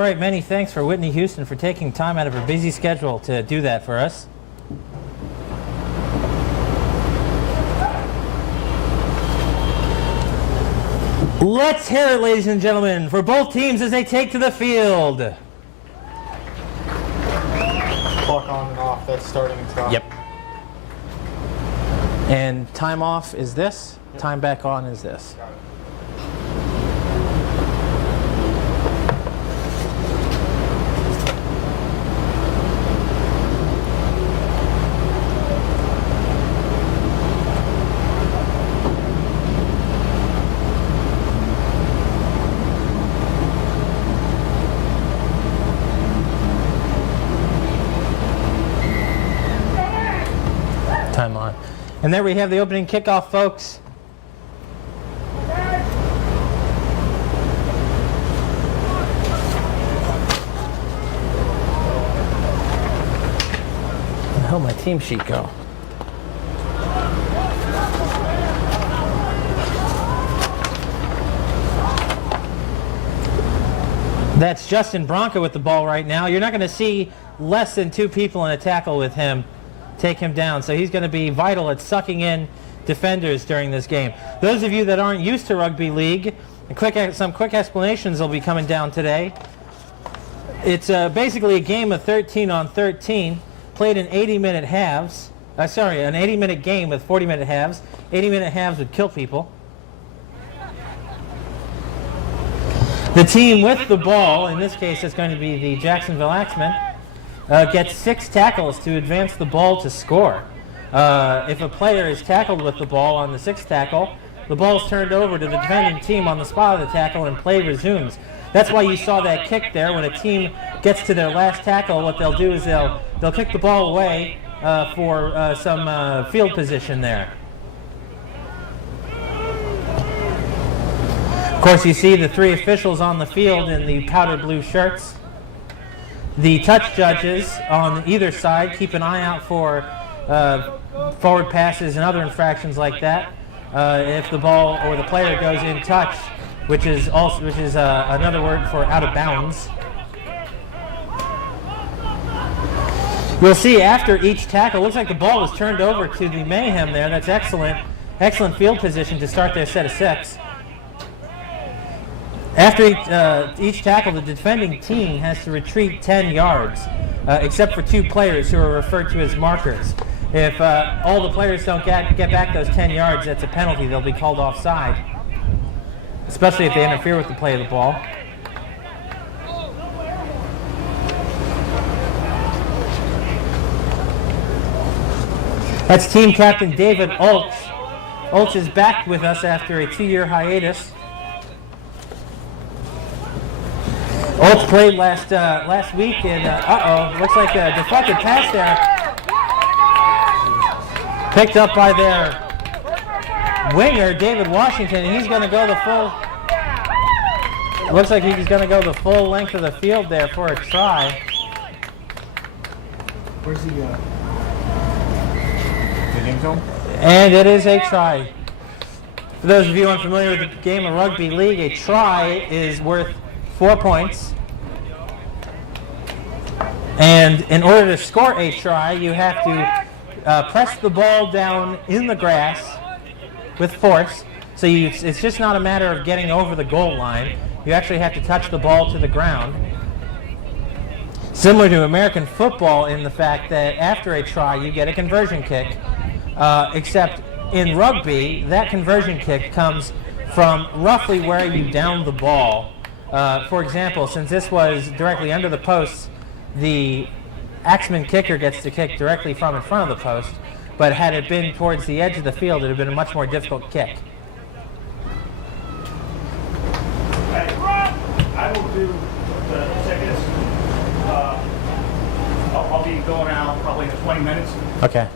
right, many thanks for Whitney Houston for taking time out of her busy schedule to do that for us. Let's hear it, ladies and gentlemen, for both teams as they take to the field. Clock on and off, that's starting and stopping. Yep. And time off is this, time back on is this. Got it. Time on. And there we have the opening kickoff, folks. Where the hell did my team sheet go? That's Justin Bronca with the ball right now. You're not going to see less than 2 people in a tackle with him take him down, so he's going to be vital at sucking in defenders during this game. Those of you that aren't used to rugby league, some quick explanations will be coming down today. It's basically a game of 13 on 13, played in 80-minute halves. An 80-minute game with 40-minute halves. 80-minute halves would kill people. The team with the ball, in this case it's going to be the Jacksonville Axemen, gets 6 tackles to advance the ball to score. If a player is tackled with the ball on the 6th tackle, the ball is turned over to the defending team on the spot of the tackle and play resumes. That's why you saw that kick there. When a team gets to their last tackle, what they'll do is they'll kick the ball away for some field position there. Of course, you see the 3 officials on the field in the powder blue shirts. The touch judges on either side keep an eye out for forward passes and other infractions like that. If the ball or the player goes in touch, which is another word for out of bounds. You'll see after each tackle, looks like the ball was turned over to the Mayhem there. That's excellent field position to start their set of 6. After each tackle, the defending team has to retreat 10 yards, except for 2 players who are referred to as markers. If all the players don't get back those 10 yards, that's a penalty. They'll be called offside, especially if they interfere with the play of the ball. That's team captain David Olch. Olch is back with us after a 2-year hiatus. Olch played last week, and looks like a deflected pass there. Picked up by their winger, David Washington, and he's going to go the full. Looks like he's going to go the full length of the field there for a try. Where's the end zone? And it is a try. For those of you unfamiliar with the game of rugby league, a try is worth 4 points. And in order to score a try, you have to press the ball down in the grass with force. So it's just not a matter of getting over the goal line. You actually have to touch the ball to the ground. Similar to American football in the fact that after a try, you get a conversion kick. Except in rugby, that conversion kick comes from roughly where you downed the ball. For example, since this was directly under the posts, the Axemen kicker gets to kick directly from in front of the post, but had it been towards the edge of the field, it would have been a much more difficult kick. I will do the tickets. I'll be going out probably in 20 minutes. Okay.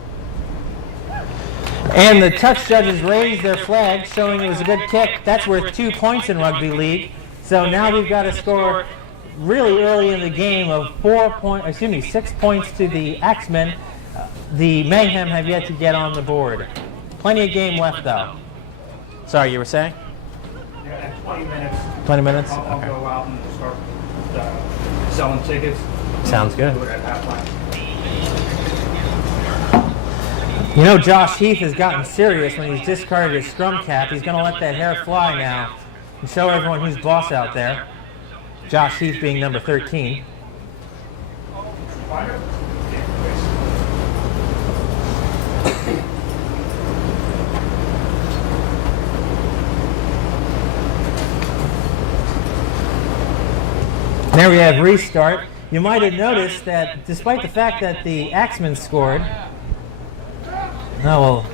And the touch judges raised their flag, showing it was a good kick. That's worth 2 points in rugby league. So now we've got to score really early in the game of 6 points to the Axemen. The Mayhem have yet to get on the board. Plenty of game left, though. Sorry, you were saying? Yeah, 20 minutes. 20 minutes? I'll Okay. go out and start selling tickets. Sounds good. Do it at halftime. You know, Josh Heath has gotten serious when he's discarded his scrum cap. He's going to let that hair fly now and show everyone who's boss out there. Josh Heath being number 13. There we have restart. You might have noticed that despite the fact that the Axemen scored, oh well,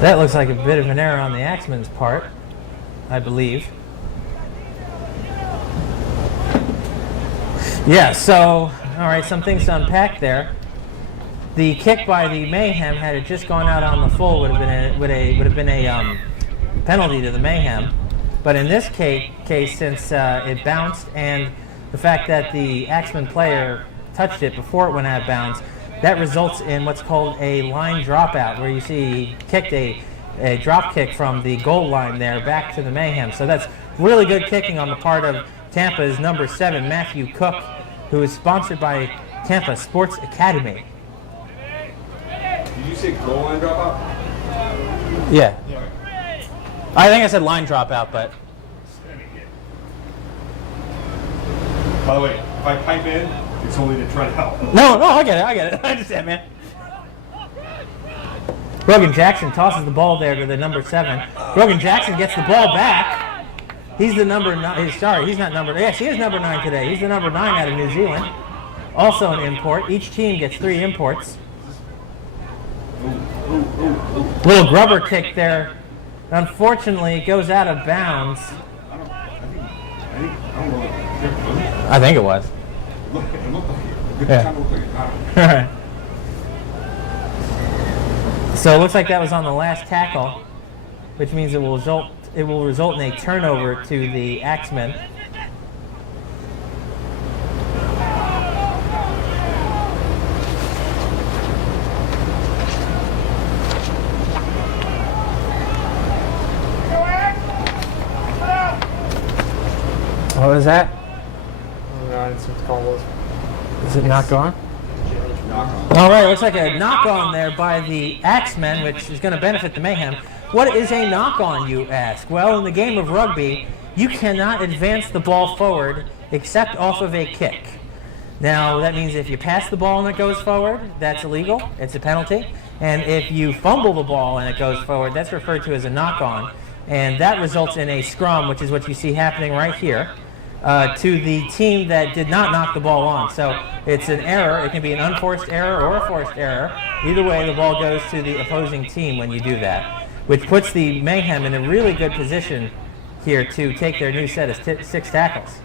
that looks like a bit of an error on the Axemen's part, I believe. Yeah, so, all right, some things to unpack there. The kick by the Mayhem, had it just gone out on the full, would have been a penalty to the Mayhem. But in this case, since it bounced and the fact that the Axemen player touched it before it went out of bounds, that results in what's called a line dropout, where you see he kicked a drop kick from the goal line there back to the Mayhem. So that's really good kicking on the part of Tampa's number 7, Matthew Cook, who is sponsored by Tampa Sports Academy. Did you say goal line dropout? Yeah. I think I said line dropout, but... By the way, if I pipe in, it's only to try to help. No, I get it. I understand, man. Brogan Jackson tosses the ball there to the number 7. Brogan Jackson gets the ball back. He's the number 9. Sorry, he's not number... Yes, he is number 9 today. He's the number 9 out of New Zealand. Also an import. Each team gets 3 imports. Little grubber kick there. Unfortunately, it goes out of bounds. I think it was. Yeah. So it looks like that was on the last tackle, which means it will result in a turnover to the Axemen. What was that? I didn't see what the call was. Is it not gone? All right, looks like a knock-on there by the Axemen, which is going to benefit the Mayhem. What is a knock-on, you ask? Well, in the game of rugby, you cannot advance the ball forward except off of a kick. Now, that means if you pass the ball and it goes forward, that's illegal. It's a penalty. And if you fumble the ball and it goes forward, that's referred to as a knock-on. And that results in a scrum, which is what you see happening right here, to the team that did not knock the ball on. So it's an error. It can be an unforced error or a forced error. Either way, the ball goes to the opposing team when you do that, which puts the Mayhem in a really good position here to take their new set of 6 tackles.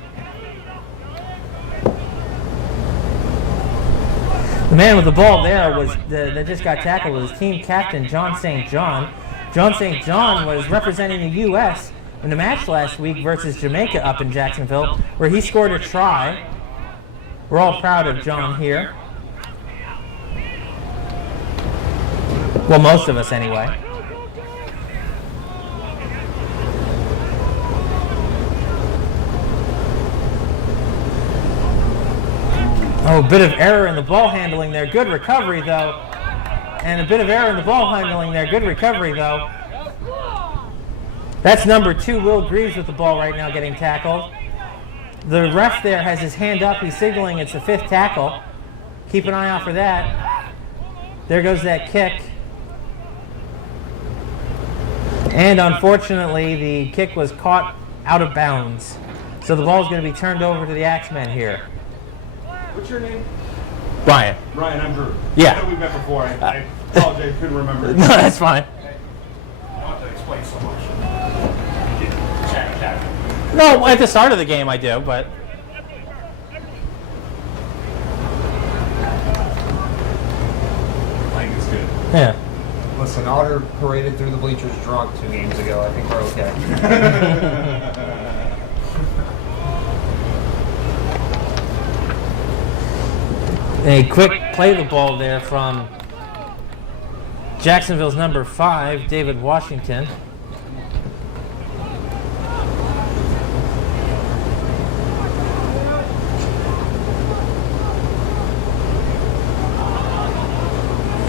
The man with the ball there that just got tackled was team captain John St. John. John St. John was representing the U.S. in the match last week versus Jamaica up in Jacksonville, where he scored a try. We're all proud of John here. Well, most of us anyway. Oh, a bit of error in the ball handling there. Good recovery, though. And a bit of error in the ball handling there. Good recovery, though. That's number 2, Will Greaves, with the ball right now getting tackled. The ref there has his hand up. He's signaling it's the 5th tackle. Keep an eye out for that. There goes that kick. And unfortunately, the kick was caught out of bounds. So the ball is going to be turned over to the Axemen here. What's your name? Brian. Ryan, I'm Drew. Yeah. I know we've met before. I apologize, couldn't remember. No, that's fine. I don't have to explain so much. No, at the start of the game I do, but... Playing is good. Yeah. Listen, Otter paraded through the bleachers drunk 2 games ago. I think we're okay. A quick play the ball there from Jacksonville's number 5, David Washington.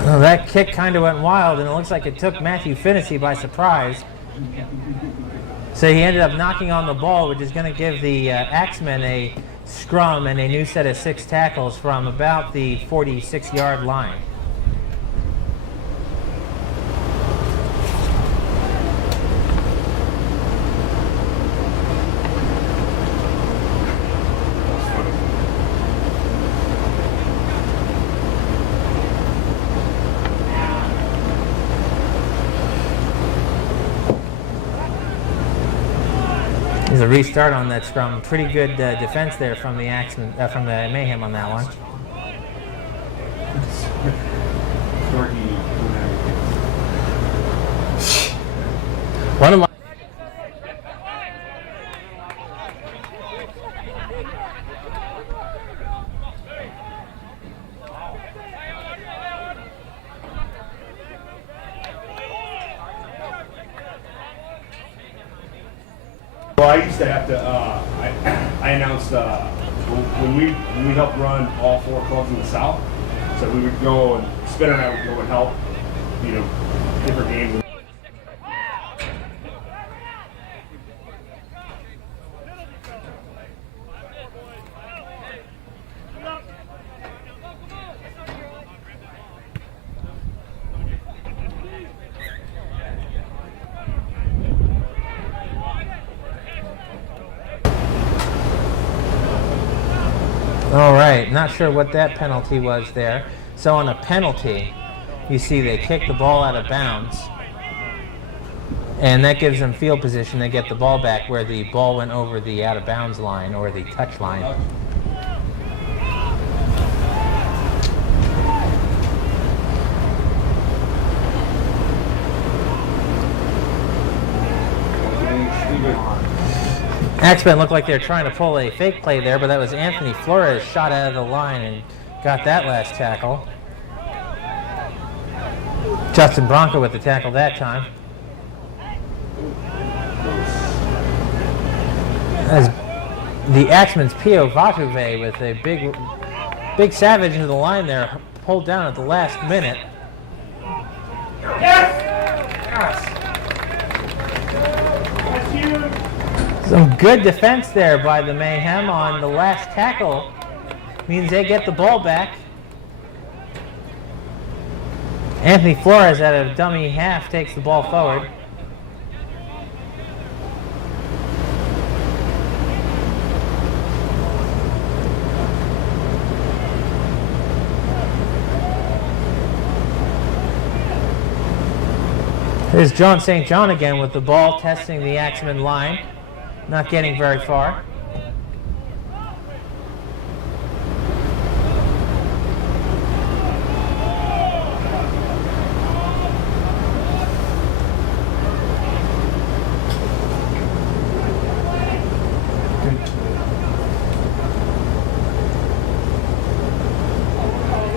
Well, that kick kind of went wild, and it looks like it took Matthew Finnessy by surprise. So he ended up knocking on the ball, which is going to give the Axemen a scrum and a new set of 6 tackles from about the 46-yard line. There's a restart on that scrum. Pretty good defense there from the Axemen, from the Mayhem on that one. One of my Well, I used to have to. I announced when we helped run all 4 clubs in the South. So we would go and Spinner and I would go and help, different games. All right, not sure what that penalty was there. So on a penalty, you see they kick the ball out of bounds, and that gives them field position. They get the ball back where the ball went over the out of bounds line or the touch line. Axemen looked like they were trying to pull a fake play there, but that was Anthony Flores shot out of the line and got that last tackle. Justin Bronco with the tackle that time. As the Axemen's Pio Vatuve with a big savage into the line there, pulled down at the last minute. Some good defense there by the Mayhem on the last tackle. Means they get the ball back. Anthony Flores at a dummy half takes the ball forward. Here's John St. John again with the ball, testing the Axemen line. Not getting very far.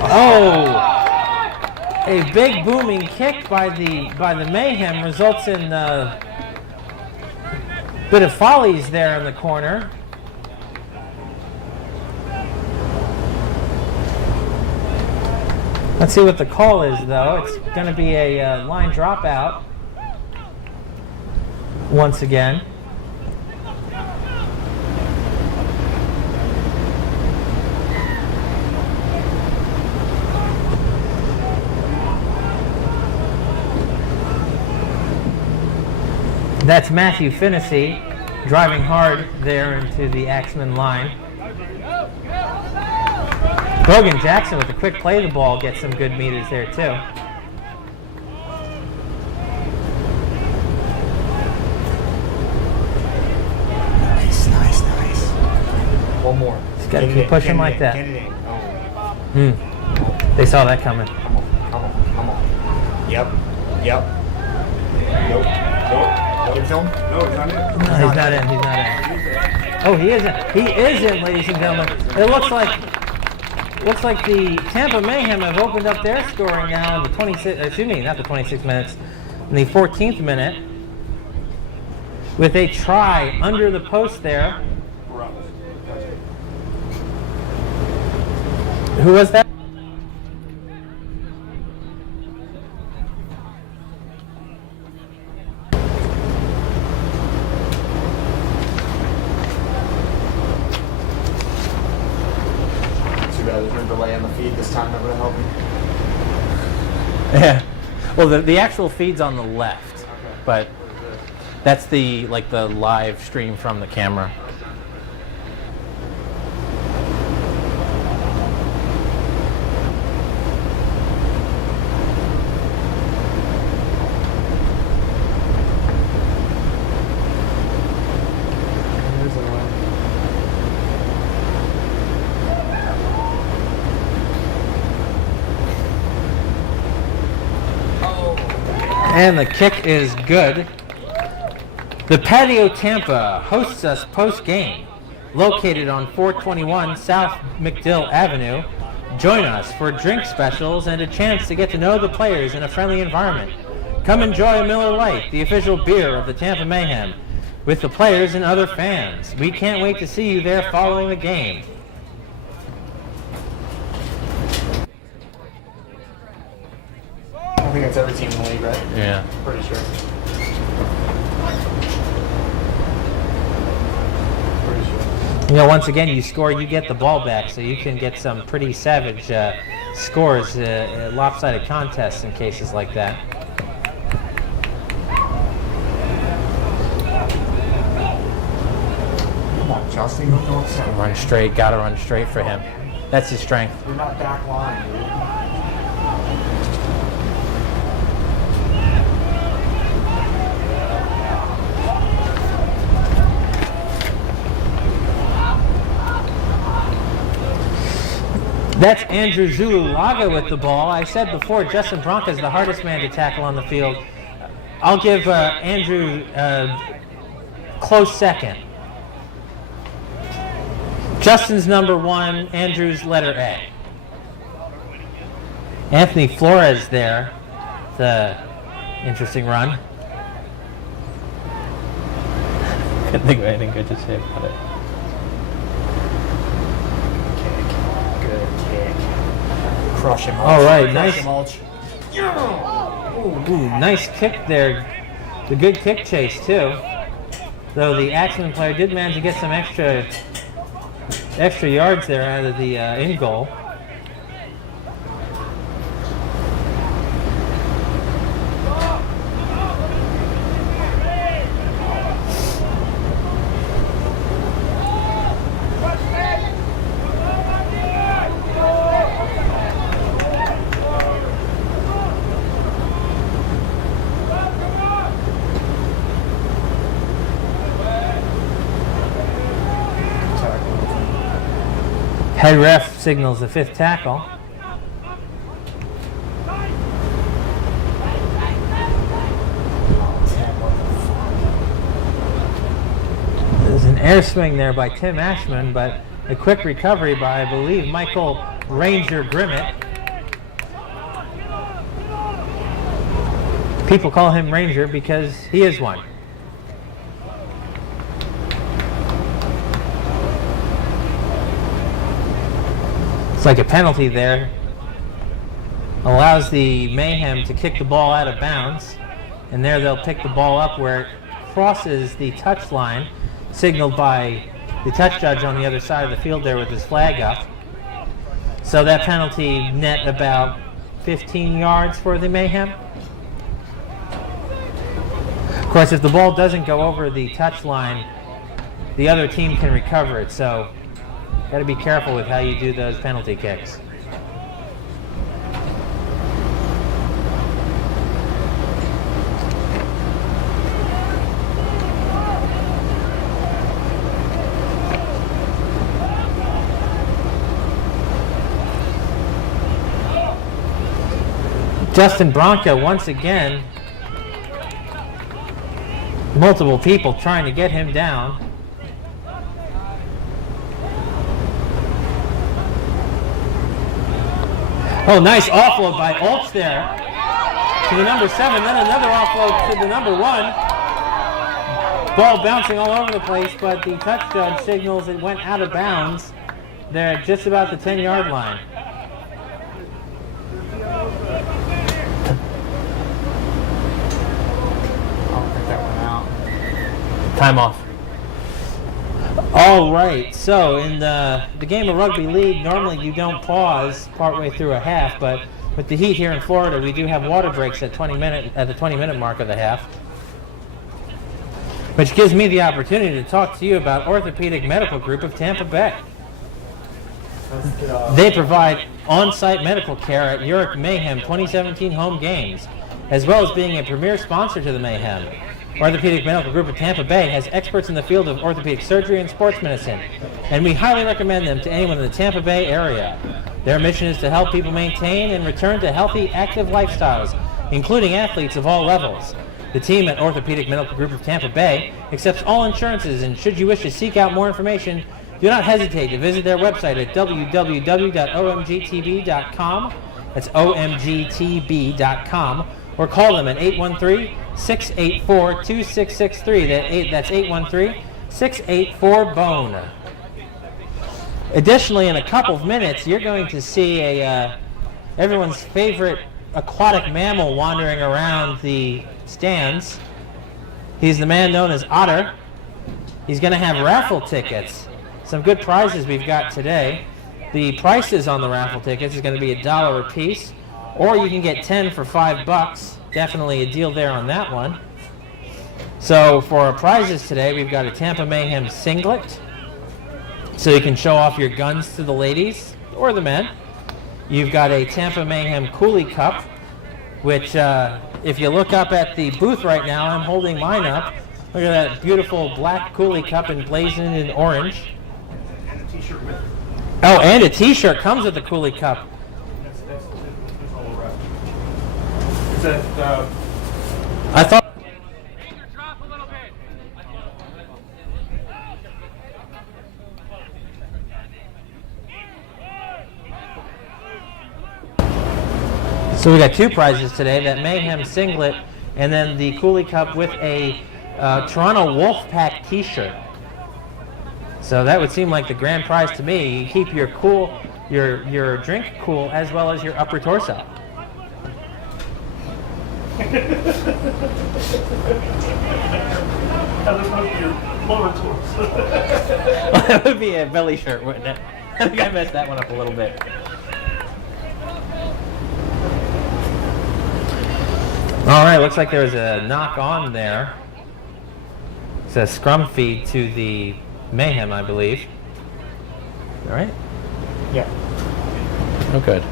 Oh! A big booming kick by the Mayhem results in bit of follies there in the corner. Let's see what the call is, though. It's going to be a line dropout once again. That's Matthew Finnessy driving hard there into the Axemen line. Brogan Jackson with a quick play of the ball gets some good meters there too. Nice. One more. Just got to keep pushing like that. They saw that coming. Come on. Yep. Nope. Give film? No, he's not in. No, he's not in. Oh, he isn't. He is in, ladies and gentlemen. It looks like the Tampa Mayhem have opened up their scoring now in the 26 minutes, in the 14th minute, with a try under the post there. Who was that? there's no delay on the feed this time. That would help me. Yeah. Well, the actual feed's on the left, Okay. but that's the live stream from the camera. There's a line. And the kick is good. The Patio Tampa hosts us post-game, located on 421 South McDill Avenue. Join us for drink specials and a chance to get to know the players in a friendly environment. Come enjoy a Miller Lite, the official beer of the Tampa Mayhem, with the players and other fans. We can't wait to see you there following the game. I think it's every team in the league, right? Yeah. Pretty sure. Pretty sure. You know, once again, you score, you get the ball back, so you can get some pretty savage scores, lopsided contests in cases like that. Come on, Chelsea, go north side. Run straight, gotta run straight for him. That's his strength. You're not back line, dude. That's Andrew Zululaga with the ball. I said before, Justin Bronca is the hardest man to tackle on the field. I'll give Andrew close second. Justin's number 1, Andrew's letter A. Anthony Flores there. The interesting run. Couldn't think of anything good to say about it. Good kick. Crush him. All right, Crush nice. him, Mulch. Ooh, nice kick there. The good kick chase too. Though the Axemen player did manage to get some extra yards there out of the in goal. Head ref signals the 5th tackle. There's an air swing there by Tim Ashman, but a quick recovery by, I believe, Michael Ranger Grimmett. People call him Ranger because he is one. It's like a penalty there. Allows the Mayhem to kick the ball out of bounds. And there they'll pick the ball up where it crosses the touch line, signaled by the touch judge on the other side of the field there with his flag up. So that penalty net about 15 yards for the Mayhem. Of course, if the ball doesn't go over the touch line, the other team can recover it. So got to be careful with how you do those penalty kicks. Justin Bronca once again, multiple people trying to get him down. Oh, nice offload by Olch there to the number 7, then another offload to the number 1. Ball bouncing all over the place, but the touch judge signals it went out of bounds. They're at just about the 10-yard line. I don't think that went out. Time off. All right, so in the game of rugby league, normally you don't pause partway through a half, but with the heat here in Florida, we do have water breaks at the 20-minute mark of the half, which gives me the opportunity to talk to you about Orthopedic Medical Group of Tampa Bay. They provide on-site medical care at your Mayhem 2017 home games, as well as being a premier sponsor to the Mayhem. Orthopedic Medical Group of Tampa Bay has experts in the field of orthopedic surgery and sports medicine, and we highly recommend them to anyone in the Tampa Bay area. Their mission is to help people maintain and return to healthy, active lifestyles, including athletes of all levels. The team at Orthopedic Medical Group of Tampa Bay accepts all insurances, and should you wish to seek out more information, do not hesitate to visit their website at www.omgtb.com. That's omgtb.com, or call them at 813-684-2663. That's 813-684-BONE. Additionally, in a couple of minutes, you're going to see everyone's favorite aquatic mammal wandering around the stands. He's the man known as Otter. He's going to have raffle tickets. Some good prizes we've got today. The prices on the raffle tickets is going to be $1 a piece, or you can get 10 for $5. Definitely a deal there on that one. So for our prizes today, we've got a Tampa Mayhem singlet, so you can show off your guns to the ladies or the men. You've got a Tampa Mayhem Cooley cup, which if you look up at the booth right now, I'm holding mine up. Look at that beautiful black Cooley cup emblazoned in orange. And a t-shirt with it. Oh, and a t-shirt comes with the Cooley cup. That's all the rest. Is that, I thought. So we got two prizes today, that Mayhem singlet and then the Cooley cup with a Toronto Wolfpack t-shirt. So that would seem like the grand prize to me. You keep your drink cool as well as your upper torso. That would be a belly shirt, wouldn't it? I think I messed that one up a little bit. All right, looks like there was a knock on there. It's a scrum feed to the Mayhem, I believe. All right? Yeah. Oh, good.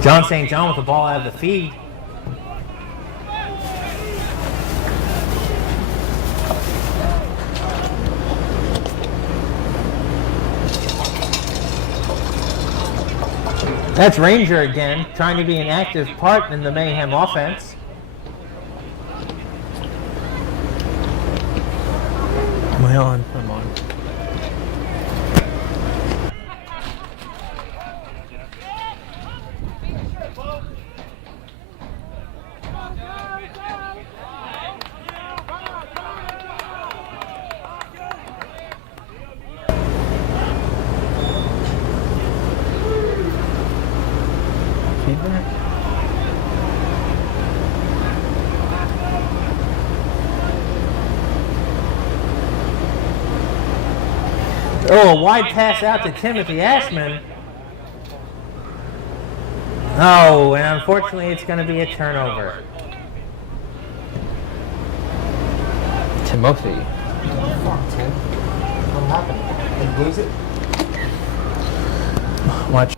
John St. John with the ball out of the feed. That's Ranger again, trying to be an active part in the Mayhem offense. Am I on? I'm on. Oh, a wide pass out to Timothy Axemen. Oh, and unfortunately it's going to be a turnover. Timothy. Fuck, Tim. What happened? Did you lose it? Watch.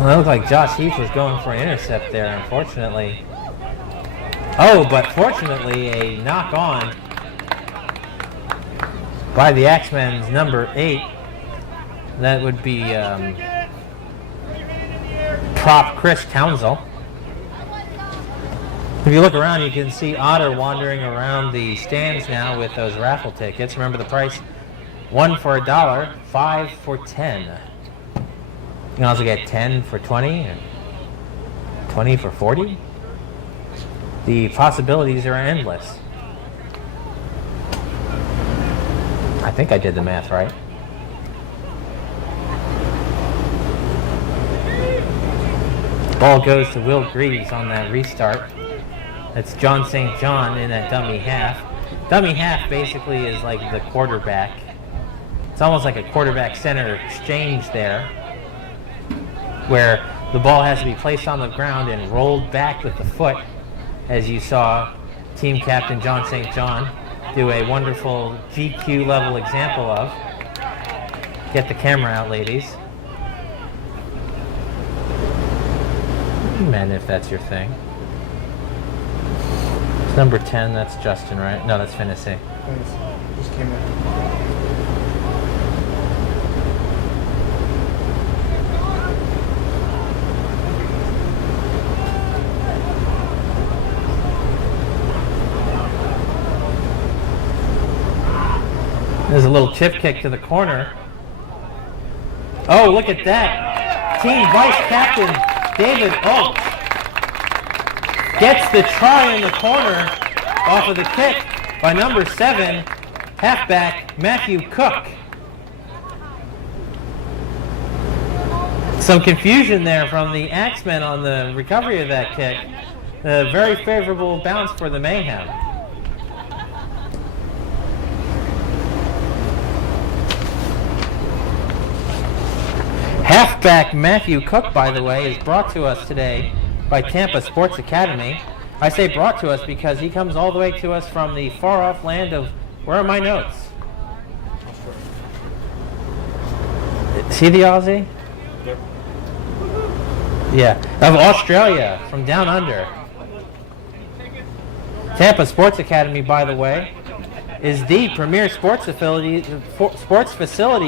Well, it looked like Josh Heath was going for an intercept there, unfortunately. Oh, but fortunately a knock on by the Axemen's number 8. That would be prop Chris Townsell. If you look around, you can see Otter wandering around the stands now with those raffle tickets. Remember the price, 1 for $1, 5 for 10. You can also get 10 for 20 and 20 for 40. The possibilities are endless. I think I did the math right. Ball goes to Will Greaves on that restart. That's John St. John in that dummy half. Dummy half basically is like the quarterback. It's almost like a quarterback center exchange there, where the ball has to be placed on the ground and rolled back with the foot, as you saw team captain John St. John do a wonderful GQ level example of. Get the camera out, ladies. Men, if that's your thing. It's number 10, that's Justin, right? No, that's Finnessy. Just came in. There's a little chip kick to the corner. Oh, look at that. Team vice captain David Oak gets the try in the corner off of the kick by number 7, halfback Matthew Cook. Some confusion there from the Axemen on the recovery of that kick. A very favorable bounce for the Mayhem. Halfback Matthew Cook, by the way, is brought to us today by Tampa Sports Academy. I say brought to us because he comes all the way to us from the far-off land of, where are my notes? Is he the Aussie? Yep. Yeah, of Australia, from down under. Tampa Sports Academy, by the way, is the premier sports facility,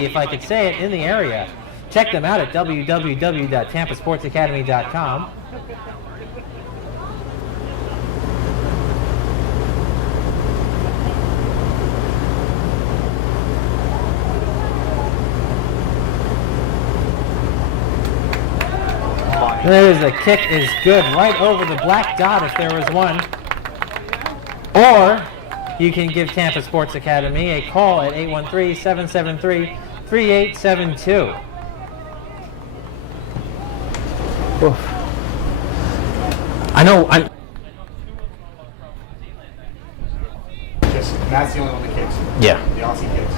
if I could say it, in the area. Check them out at www.tampasportsacademy.com. There's a kick is good right over the black dot if there was one. Or you can give Tampa Sports Academy a call at 813-773-3872. Oof. I know. Just Matt's the only one that kicks. Yeah. The Aussie kicks.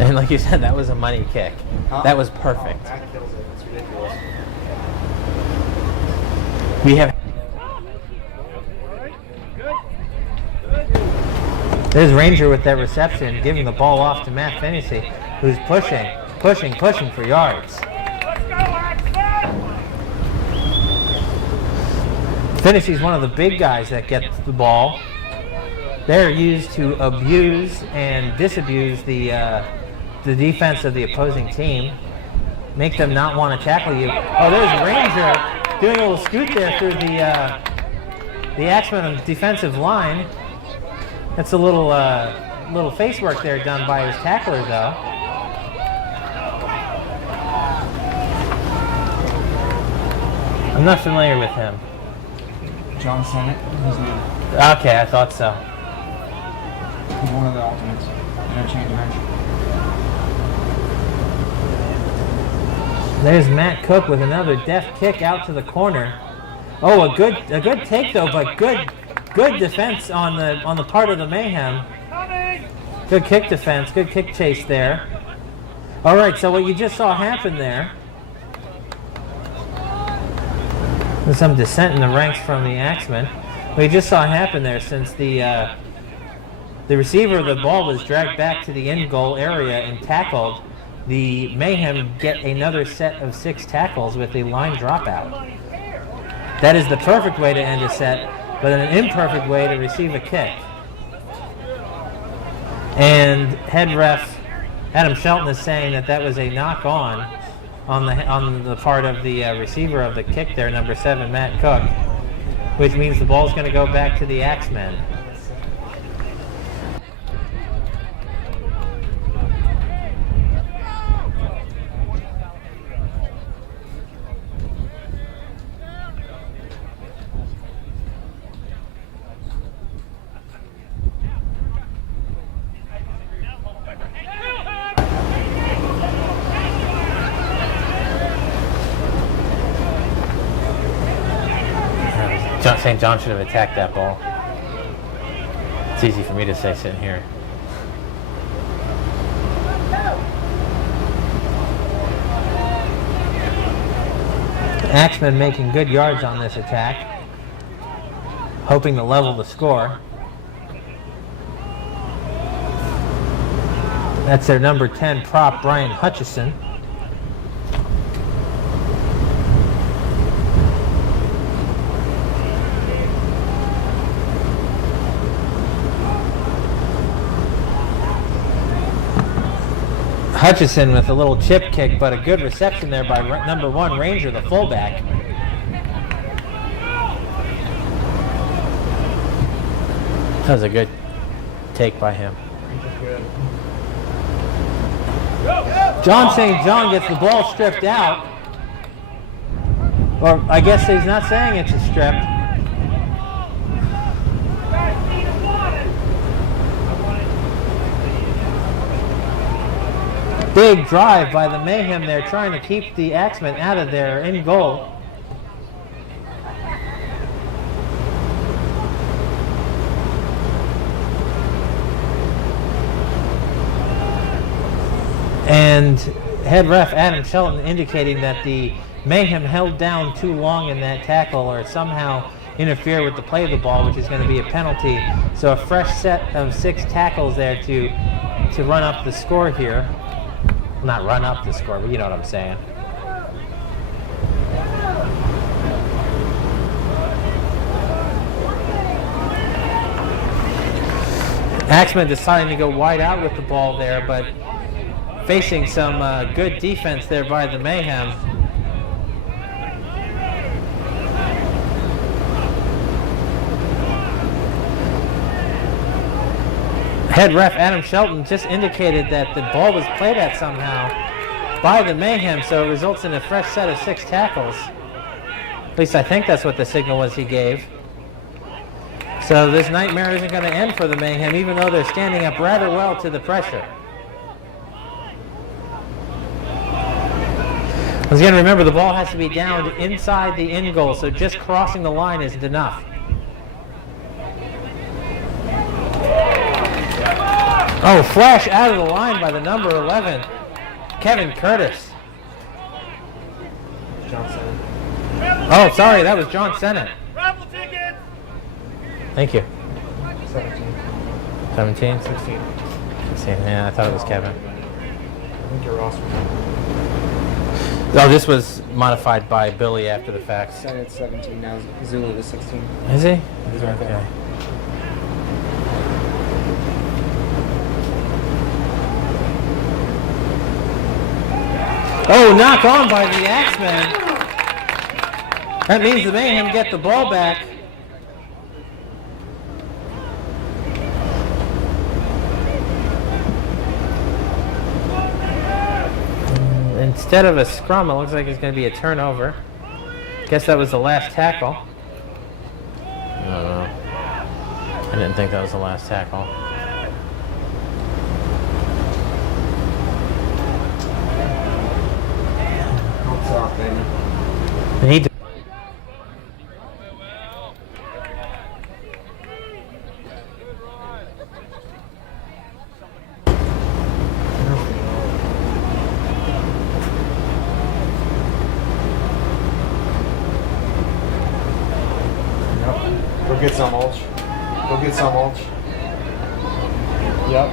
And like you said, that was a money kick. Huh? That was perfect. Oh, Matt kills it. It's ridiculous. We have. There's Ranger with that reception, giving the ball off to Matt Finnessy, who's pushing for yards. Finnessy's one of the big guys that gets the ball. They're used to abuse and disabuse the defense of the opposing team, make them not want to tackle you. Oh, there's Ranger doing a little scoot there through the Axemen defensive line. That's a little face work there done by his tackler, though. I'm not familiar with him. John Sennett, his name. Okay, I thought so. He's one of the alternates. Interchange match. There's Matt Cook with another deft kick out to the corner. Oh, a good take though, but good defense on the part of the Mayhem. Good kick defense, good kick chase there. All right, so what you just saw happen there. There's some dissent in the ranks from the Axemen. What you just saw happen there, since the receiver of the ball was dragged back to the end goal area and tackled the Mayhem get another set of 6 tackles with a line dropout. That is the perfect way to end a set, but an imperfect way to receive a kick. And head ref Adam Shelton is saying that that was a knock on the part of the receiver of the kick there, number 7, Matt Cook, which means the ball's going to go back to the Axemen. St. John should have attacked that ball. It's easy for me to say sitting here. Axemen making good yards on this attack, hoping to level the score. That's their number 10 prop, Brian Hutchison. Hutchison with a little chip kick, but a good reception there by number 1 Ranger, the fullback. That was a good take by him. John St. John gets the ball stripped out. Or I guess he's not saying it's a strip. Big drive by the Mayhem there, trying to keep the Axemen out of their end goal. And head ref Adam Shelton indicating that the Mayhem held down too long in that tackle or somehow interfere with the play of the ball, which is going to be a penalty. So a fresh set of 6 tackles there to run up the score here. Not run up the score, but you know what I'm saying. Axemen deciding to go wide out with the ball there, but facing some good defense there by the Mayhem. Head ref Adam Shelton just indicated that the ball was played at somehow by the Mayhem, so it results in a fresh set of 6 tackles. At least I think that's what the signal was he gave. So this nightmare isn't going to end for the Mayhem, even though they're standing up rather well to the pressure. Once again, remember the ball has to be down inside the end goal, so just crossing the line isn't enough. Oh, flash out of the line by the number 11, Kevin Curtis. John Sennett. Oh, sorry, that was John Sennett. Raffle tickets! Thank you. 17. 17? 16. 16, yeah, I thought it was Kevin. I think your roster. Oh, this was modified by Billy after the fact. Sennett's 17 now. Zulu is 16. Is he? He's right there. Okay. Oh, knock on by the Axemen. That means the Mayhem get the ball back. Instead of a scrum, it looks like it's going to be a turnover. Guess that was the last tackle. I don't know. I didn't think that was the last tackle. Off, baby. They need to. Go get some mulch. Go get some mulch. Yep.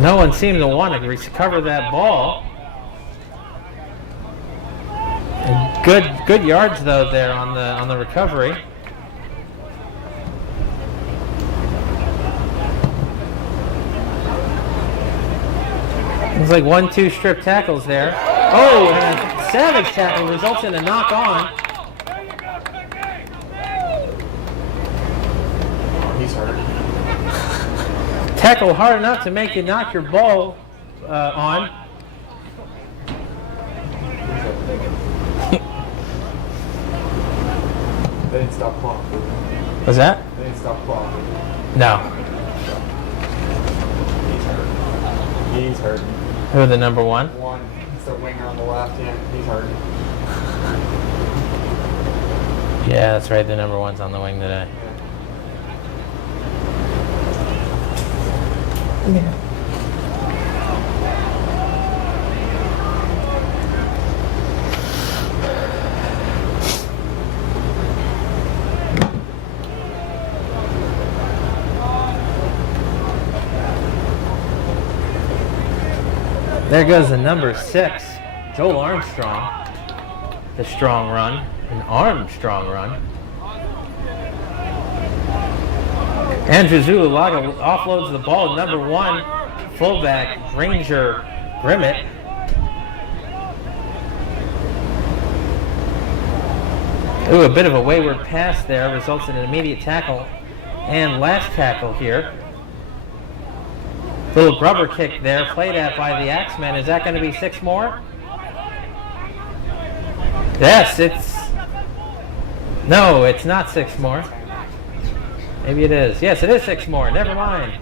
No one seemed to want to recover that ball. And good yards though there on the recovery. It's like 1-2 strip tackles there. Oh, and a savage tackle results in a knock on. He's hurt. Tackle hard enough to make you knock your ball on. They didn't stop clock. Was that? They didn't stop clock. No. He's hurt. He's hurt. Who, the number one? One. It's the winger on the left. Yeah, he's hurt. Yeah, that's right. The number one's on the wing today. Yeah. There goes the number 6, Joel Armstrong. The strong run, an Armstrong run. Andrew Zululaga offloads the ball. Number 1, fullback Ranger Grimmett. Ooh, a bit of a wayward pass there results in an immediate tackle and last tackle here. Little rubber kick there, played at by the Axemen. Is that going to be 6 more? Yes, it's... No, it's not 6 more. Maybe it is. Yes, it is 6 more. Never mind.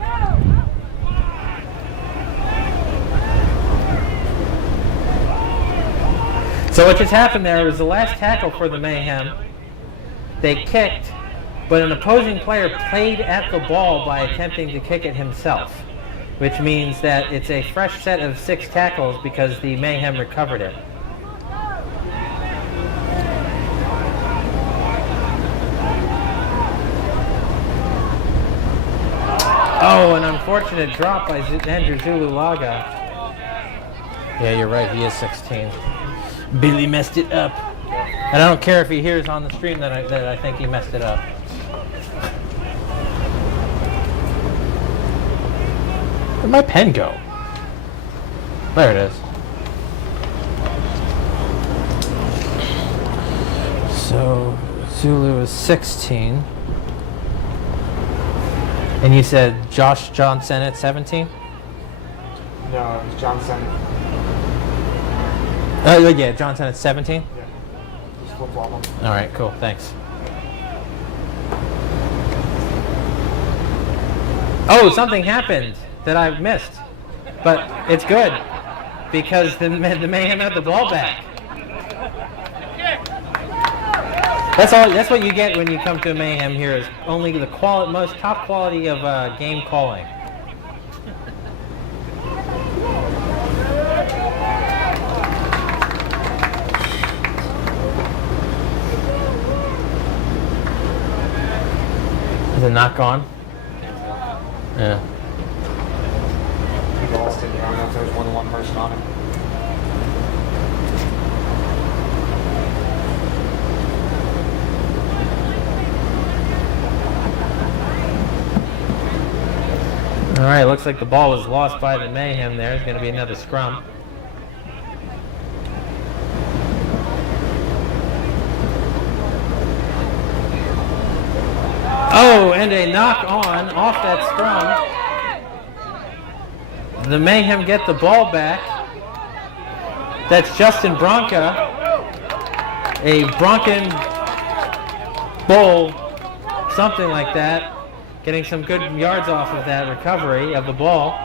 So what just happened there was the last tackle for the Mayhem. They kicked, but an opposing player played at the ball by attempting to kick it himself, which means that it's a fresh set of 6 tackles because the Mayhem recovered it. Oh, an unfortunate drop by Andrew Zululaga. Yeah, you're right, he is 16. Billy messed it up. And I don't care if he hears on the stream that I think he messed it up. Where'd my pen go? There it is. So Zulu is 16. And you said Josh Johnson at 17? No, it was Johnson. Oh, yeah, Johnson at 17? Yeah. Just flip-flop him. All right, cool, thanks. Oh, something happened that I missed. But it's good because the Mayhem had the ball back. That's what you get when you come to a Mayhem here is only the most top quality of game calling. Is it not gone? Yeah. He lost it. I don't know if there was more than one person on it. All right, looks like the ball was lost by the Mayhem there. There's going to be another scrum. Oh, and a knock on off that scrum. The Mayhem get the ball back. That's Justin Bronca. A Broncan bull, something like that. Getting some good yards off of that recovery of the ball.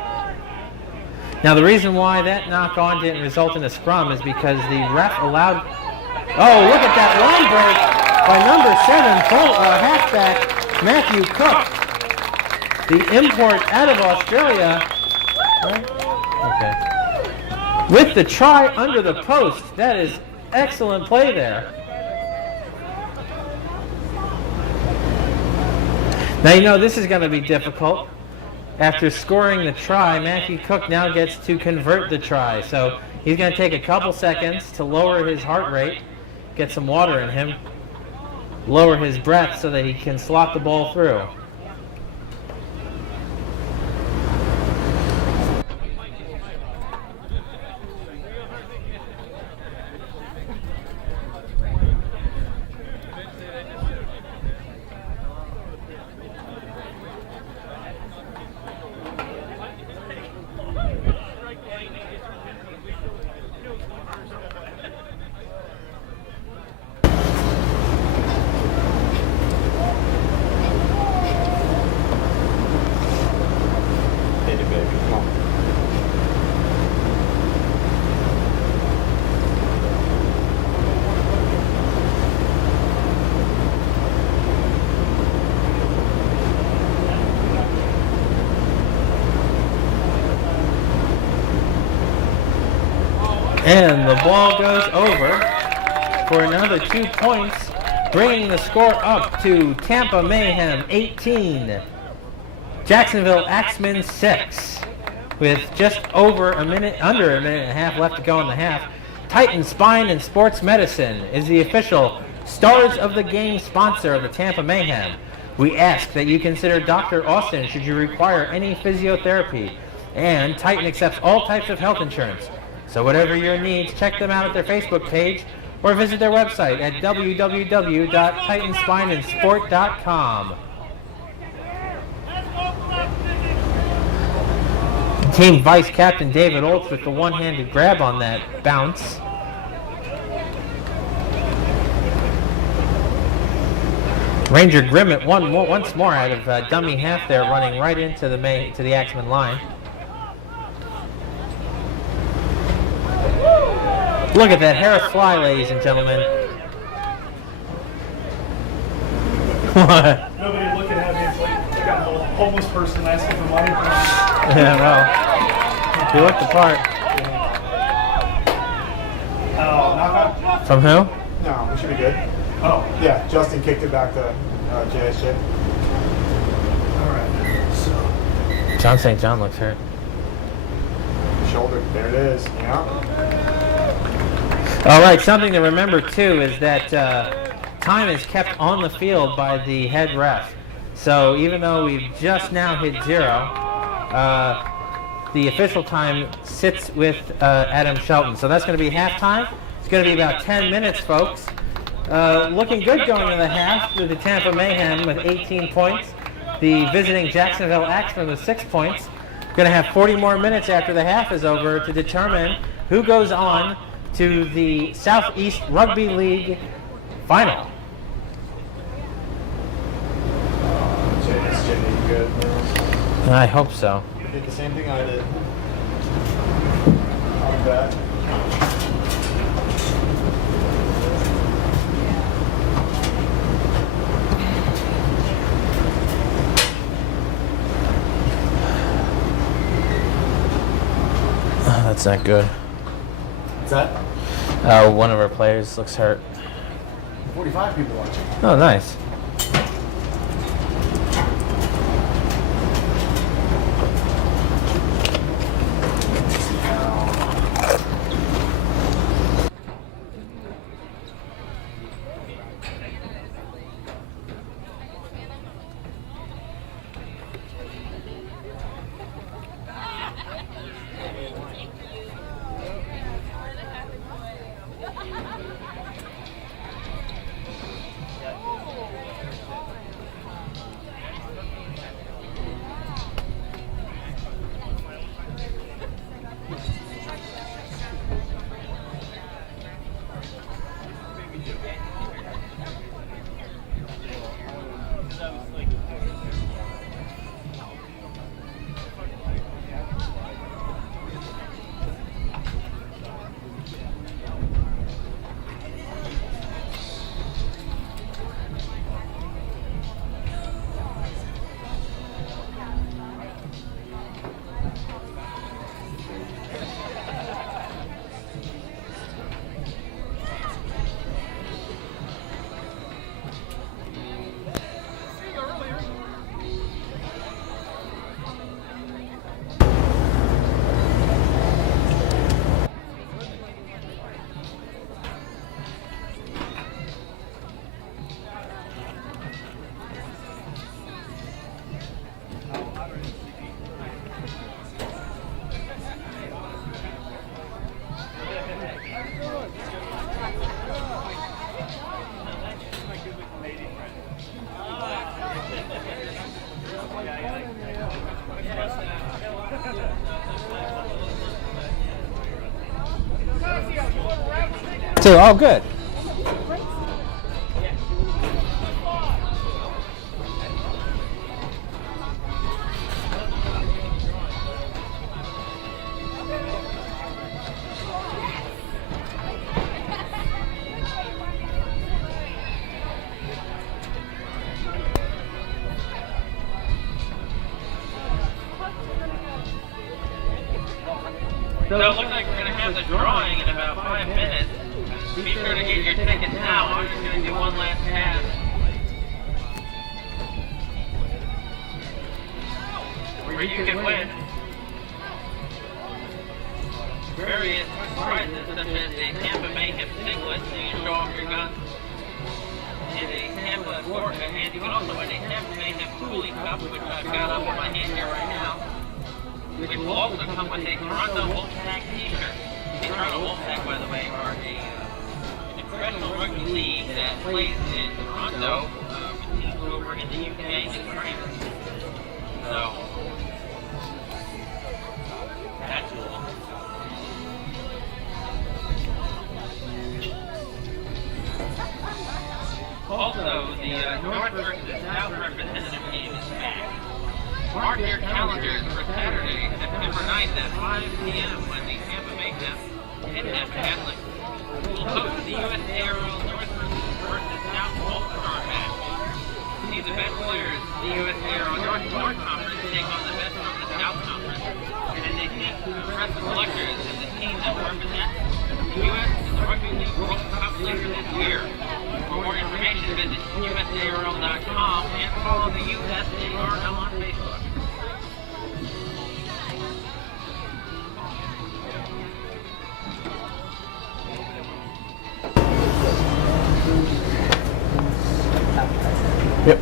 Now the reason why that knock on didn't result in a scrum is because the ref allowed... Oh, look at that line break by number 7, halfback Matthew Cook. The import out of Australia. Okay. With the try under the post. That is excellent play there. Now you know this is going to be difficult after scoring the try, Matthew Cook now gets to convert the try. So he's going to take a couple seconds to lower his heart rate, get some water in him, lower his breath so that he can slot the ball through. And the ball goes over for another 2 points, bringing the score up to Tampa Mayhem 18, Jacksonville Axemen 6. With just under a minute and a half left to go in the half, Titan Spine and Sports Medicine is the official Stars of the Game sponsor of the Tampa Mayhem. We ask that you consider Dr. Austin should you require any physiotherapy, and Titan accepts all types of health insurance. So whatever your needs, check them out at their Facebook page or visit their website at www.titanspineandsport.com. Team Vice Captain David Olds with the one-handed grab on that bounce. Ranger Grimmett once more out of dummy half there, running right into the Axemen line. Look at that Harris fly, ladies and gentlemen. What? Nobody looking at me. It's like I got a little homeless person asking for money. Yeah, well, you looked the part. Oh, knock out? From who? No, we should be good. Oh, Yeah, Justin kicked it back to JSJ. all right. So, John St. John looks hurt. Shoulder, there it is. Yeah. All right, something to remember too is that time is kept on the field by the head ref. So even though we've just now hit 0, the official time sits with Adam Shelton. So that's going to be halftime. It's going to be about 10 minutes, folks. Looking good going into the half with the Tampa Mayhem with 18 points. The visiting Jacksonville Axemen with 6 points. Going to have 40 more minutes after the half is over to determine who goes on to the Southeast Rugby League final. JSJ did good. I hope so. You did the same thing I did. I'm back. That's not good. What's that? One of our players looks hurt. 45 people watching. Oh, nice. Two. Oh, good. So it looks like we're going to have the drawing in about 5 minutes. Be sure to get your tickets now. I'm just going to do one last pass. Where you can win various prizes such as a Tampa Mayhem singlet, so you can show off your guns, and a Tampa Court, and you can also win a Tampa Mayhem Cooley cup, which I've got up in my hand here right now, which will also come with a Toronto Wolfpack t-shirt. The Toronto Wolfpack, by the way, are a professional rugby league that plays in Toronto, with teams over in the UK and France. So, that's cool. Also, the North versus South representative game is back. Mark your calendars for Saturday, September 9th at 5 p.m. when the Tampa Mayhem and Catholic will host the U.S. Aero North versus South All-Star match. See the best players of the U.S. Aero North Conference take on the best from the South Conference, and they seek to impress the selectors and the team that will represent the U.S. in the Rugby League World Cup later this year. For more information, visit usarl.com and follow the USARL on Facebook. Yep.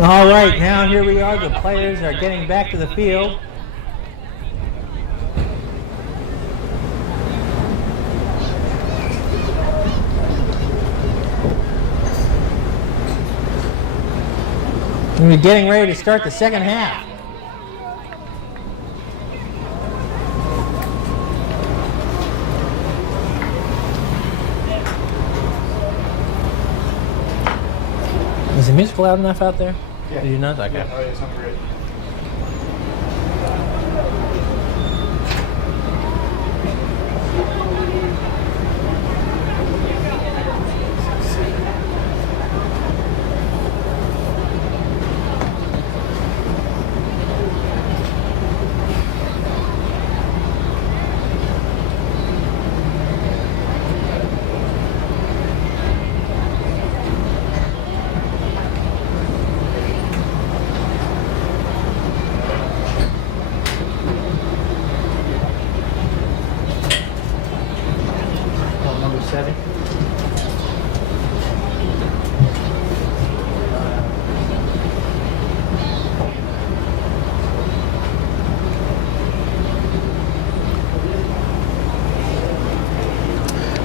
All right, now here we are. The players are getting back to the field. We're getting ready to start the second half. Is the music loud enough out there? Yeah. Did you not? Okay. Yeah, oh, yeah, it's not great.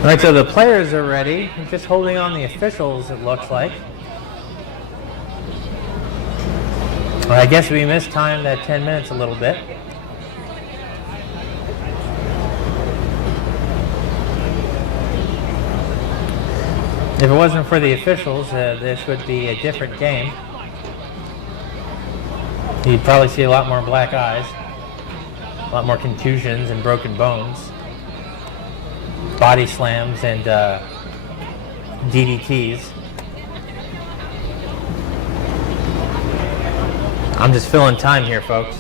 All right, so the players are ready. I'm just holding on the officials, it looks like. Well, I guess we missed time that 10 minutes a little bit. If it wasn't for the officials, this would be a different game. You'd probably see a lot more black eyes, a lot more contusions and broken bones, body slams and DDTs. I'm just filling time here, folks.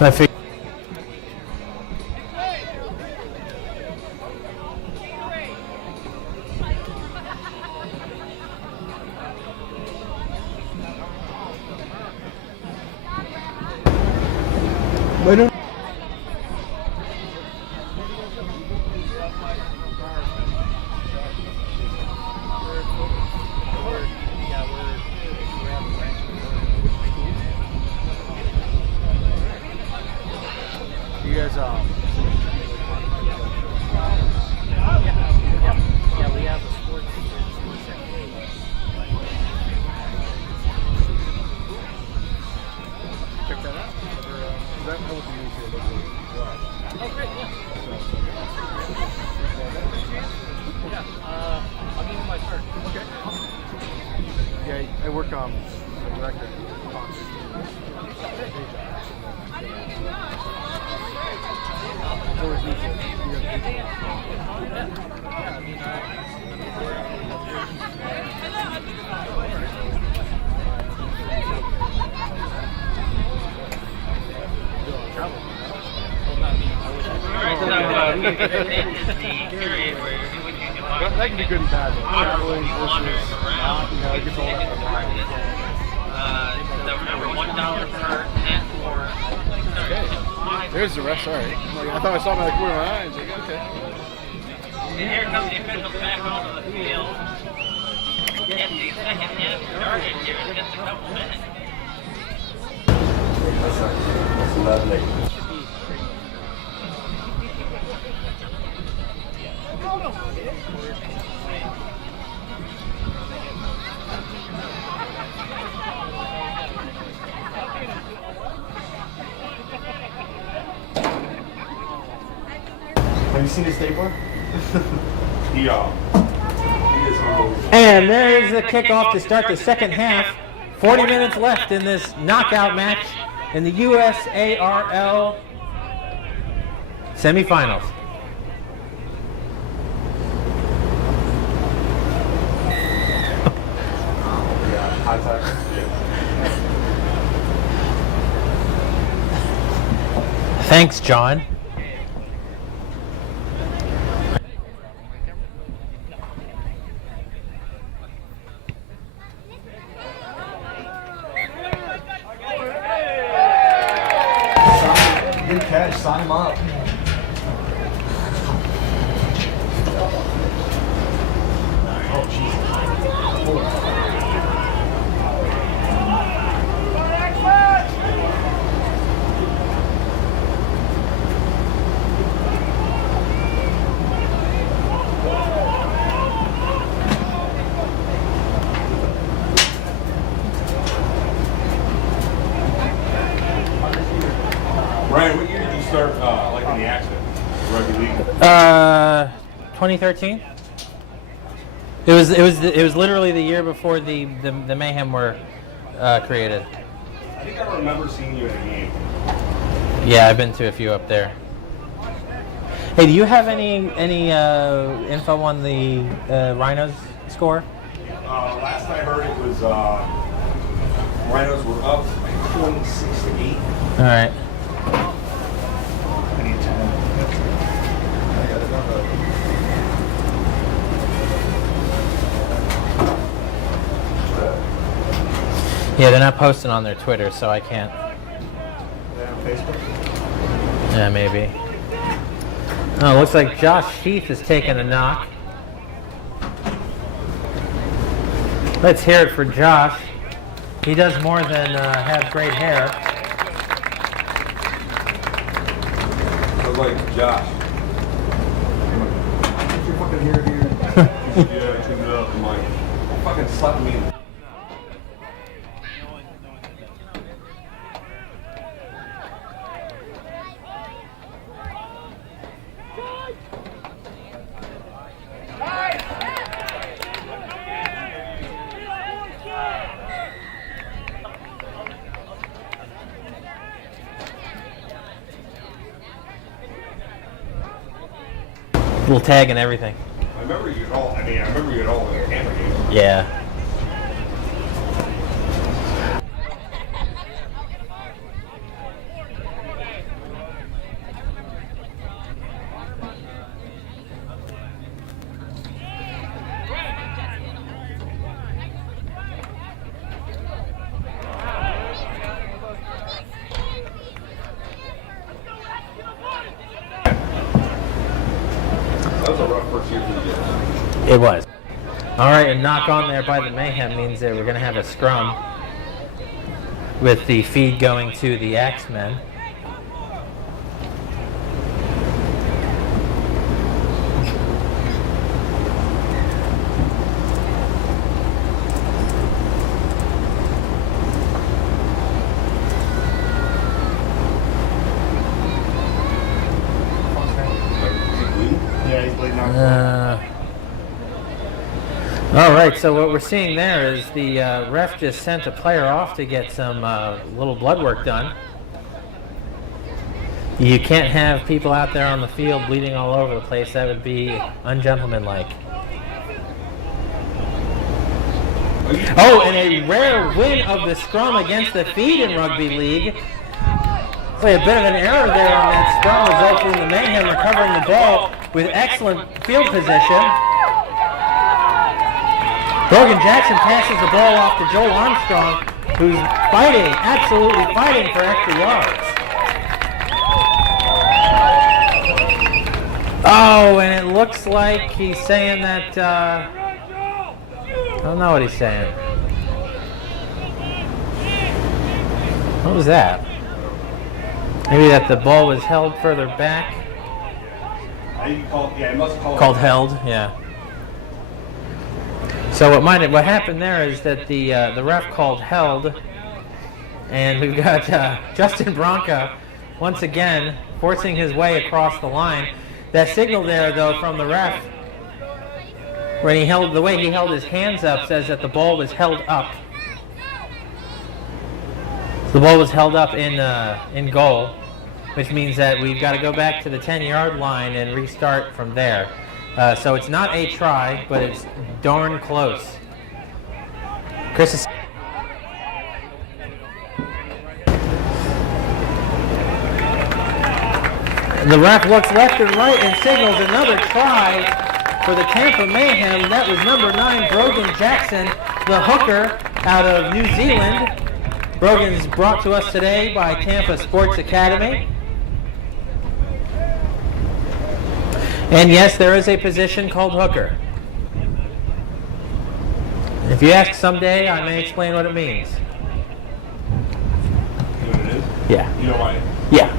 I figured. You guys, yeah, we have a sports section. Check that out. That would be easier. Oh, great, yeah. Yeah, I'll give you my shirt. Okay. Yeah, I work on the record. That can be good and bad. Traveling versus not, it gets all So remember, $1 per net for. okay. There's the rest, sorry. I thought I saw him at the corner of my eye. I was like, okay. And here comes the officials back onto the field. Get the second half started here in just a couple minutes. That's lovely. Have you seen his stapler? Yeah. And there's the kickoff to start the second half. 40 minutes left in this knockout match in the USARL semifinals. Thanks, John. Good catch, sign him up. Oh, jeez. Ryan, what year did you start liking the Axemen rugby league? 2013. It was literally the year before the Mayhem were created. I think I remember seeing you at a game. Yeah, I've been to a few up there. Hey, do you have any info on the Rhinos score? Last I heard it was Rhinos were up like 26-8. All right. I need 10. Yeah, they're not posting on their Twitter, so I can't. Facebook? Yeah, maybe. Oh, looks like Josh Heath is taking a knock. Let's hear it for Josh. He does more than have great hair. I was like, Josh. Put your fucking hair here. Yeah, I tuned it up. I'm like, fucking slap me in. Little tag and everything. I remember you at all. I remember you at all in the Tampa game. Yeah. That was a rough first year for you guys. It was. All right, and knock on there by the Mayhem means that we're going to have a scrum with the feed going to the Axemen. Yeah, he's bleeding out. All right, so what we're seeing there is the ref just sent a player off to get some little blood work done. You can't have people out there on the field bleeding all over the place. That would be ungentlemanlike. Oh, and a rare win of the scrum against the feed in rugby league. Play a bit of an error there on that scrum, resulting in the Mayhem recovering the ball with excellent field position. Brogan Jackson passes the ball off to Joel Armstrong, who's fighting, absolutely fighting for extra yards. Oh, and it looks like he's saying that, I don't know what he's saying. What was that? Maybe that the ball was held further back. It must have Called held, yeah. So what happened there is that the ref called held, and we've got Justin Bronca once again forcing his way across the line. That signal there, though, from the ref, when the way he held his hands up, says that the ball was held up. The ball was held up in goal, which means that we've got to go back to the 10-yard line and restart from there. So it's not a try, but it's darn close. Chris is... The ref looks left and right and signals another try for the Tampa Mayhem. That was number 9, Brogan Jackson, the hooker out of New Zealand. Brogan's brought to us today by Tampa Sports Academy. And yes, there is a position called hooker. If you ask someday, I may explain what it means. You know what it is? Yeah. You know why? Yeah.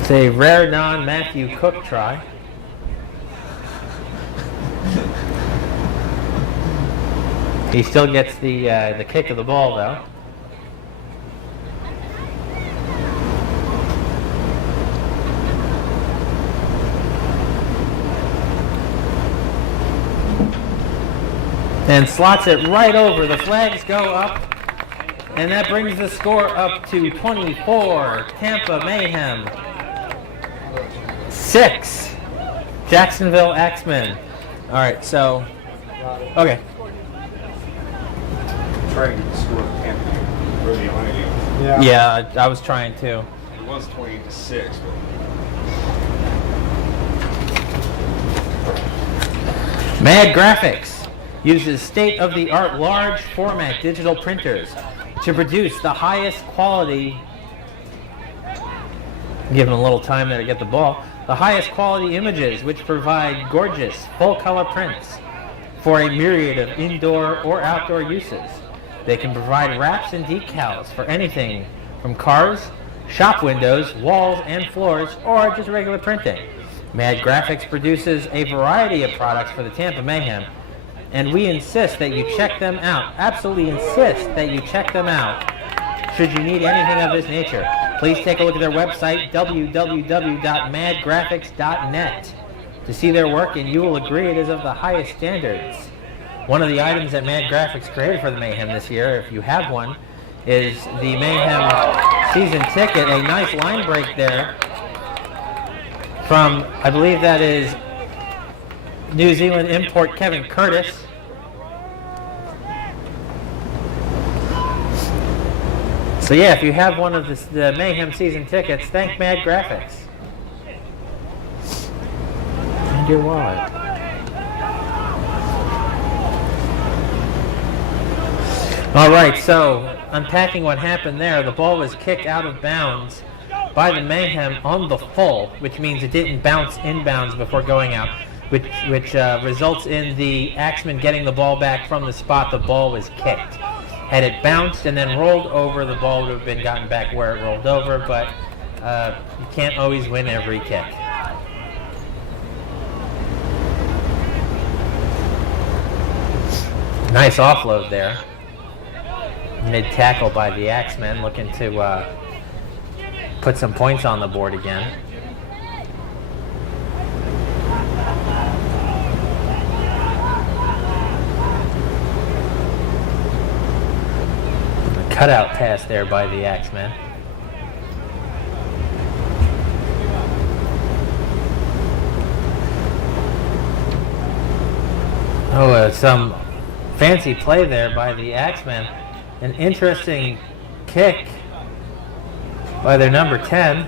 It's a rare non-Matthew Cook try. He still gets the kick of the ball, though. And slots it right over. The flags go up. And that brings the score up to 24. Tampa Mayhem. 6. Jacksonville Axemen. All right, so... Okay. Trying to score the Tampa game, or the Atlanta game. Yeah. Yeah, I was trying to. was 28-6. Mad Graphics uses state-of-the-art large format digital printers to produce the highest quality. Give them a little time there to get the ball. The highest quality images, which provide gorgeous full-color prints for a myriad of indoor or outdoor uses. They can provide wraps and decals for anything from cars, shop windows, walls, and floors, or just regular printing. Mad Graphics produces a variety of products for the Tampa Mayhem, and we insist that you check them out. Absolutely insist that you check them out should you need anything of this nature. Please take a look at their website, www.madgraphics.net, to see their work, and you will agree it is of the highest standards. One of the items that Mad Graphics created for the Mayhem this year, if you have one, is the Mayhem season ticket. A nice line break there from, I believe that is New Zealand import Kevin Curtis. So yeah, if you have one of the Mayhem season tickets, thank Mad Graphics. And your wallet. All right, so unpacking what happened there, the ball was kicked out of bounds by the Mayhem on the full, which means it didn't bounce inbounds before going out, which results in the Axemen getting the ball back from the spot the ball was kicked. Had it bounced and then rolled over, the ball would have been gotten back where it rolled over, but you can't always win every kick. Nice offload there. Mid-tackle by the Axemen, looking to put some points on the board again. Cutout pass there by the Axemen. Oh, some fancy play there by the Axemen. An interesting kick by their number 10.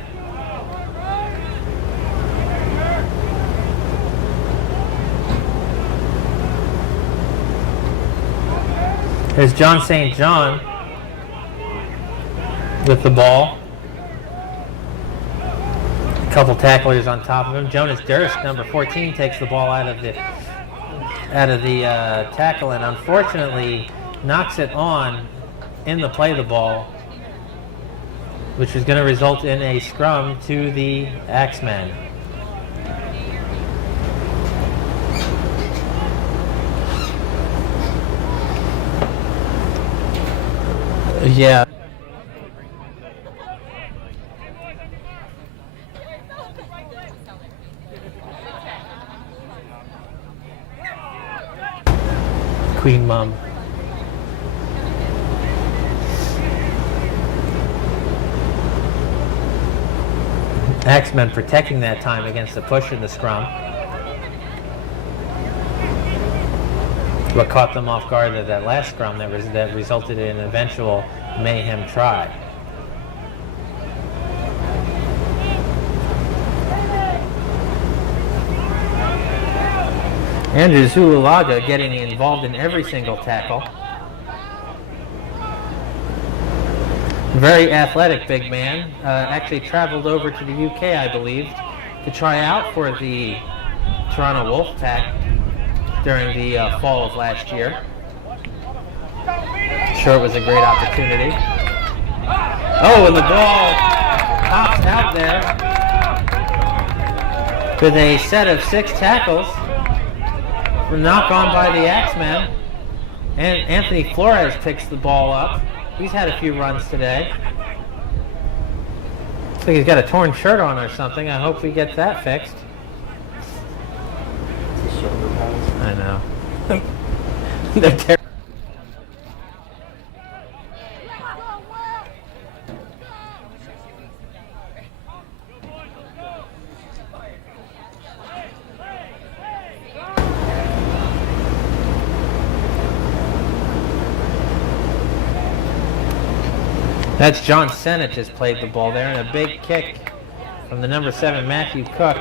There's John St. John with the ball. A couple tacklers on top of him. Jonas Durst, number 14, takes the ball out of the tackle and unfortunately knocks it on in the play of the ball, which is going to result in a scrum to the Axemen. Yeah. Queen Mum. Axemen protecting that time against the push in the scrum. What caught them off guard at that last scrum that resulted in an eventual Mayhem try. Andrew Zululaga getting involved in every single tackle. Very athletic big man. Actually traveled over to the UK, I believe, to try out for the Toronto Wolfpack during the fall of last year. Sure, it was a great opportunity. Oh, and the ball pops out there with a set of 6 tackles. Knock on by the Axemen. And Anthony Flores picks the ball up. He's had a few runs today. Looks like he's got a torn shirt on or something. I hope he gets that fixed. I know. They're terrible. That's John Sennett just played the ball there, and a big kick from the number 7, Matthew Cook.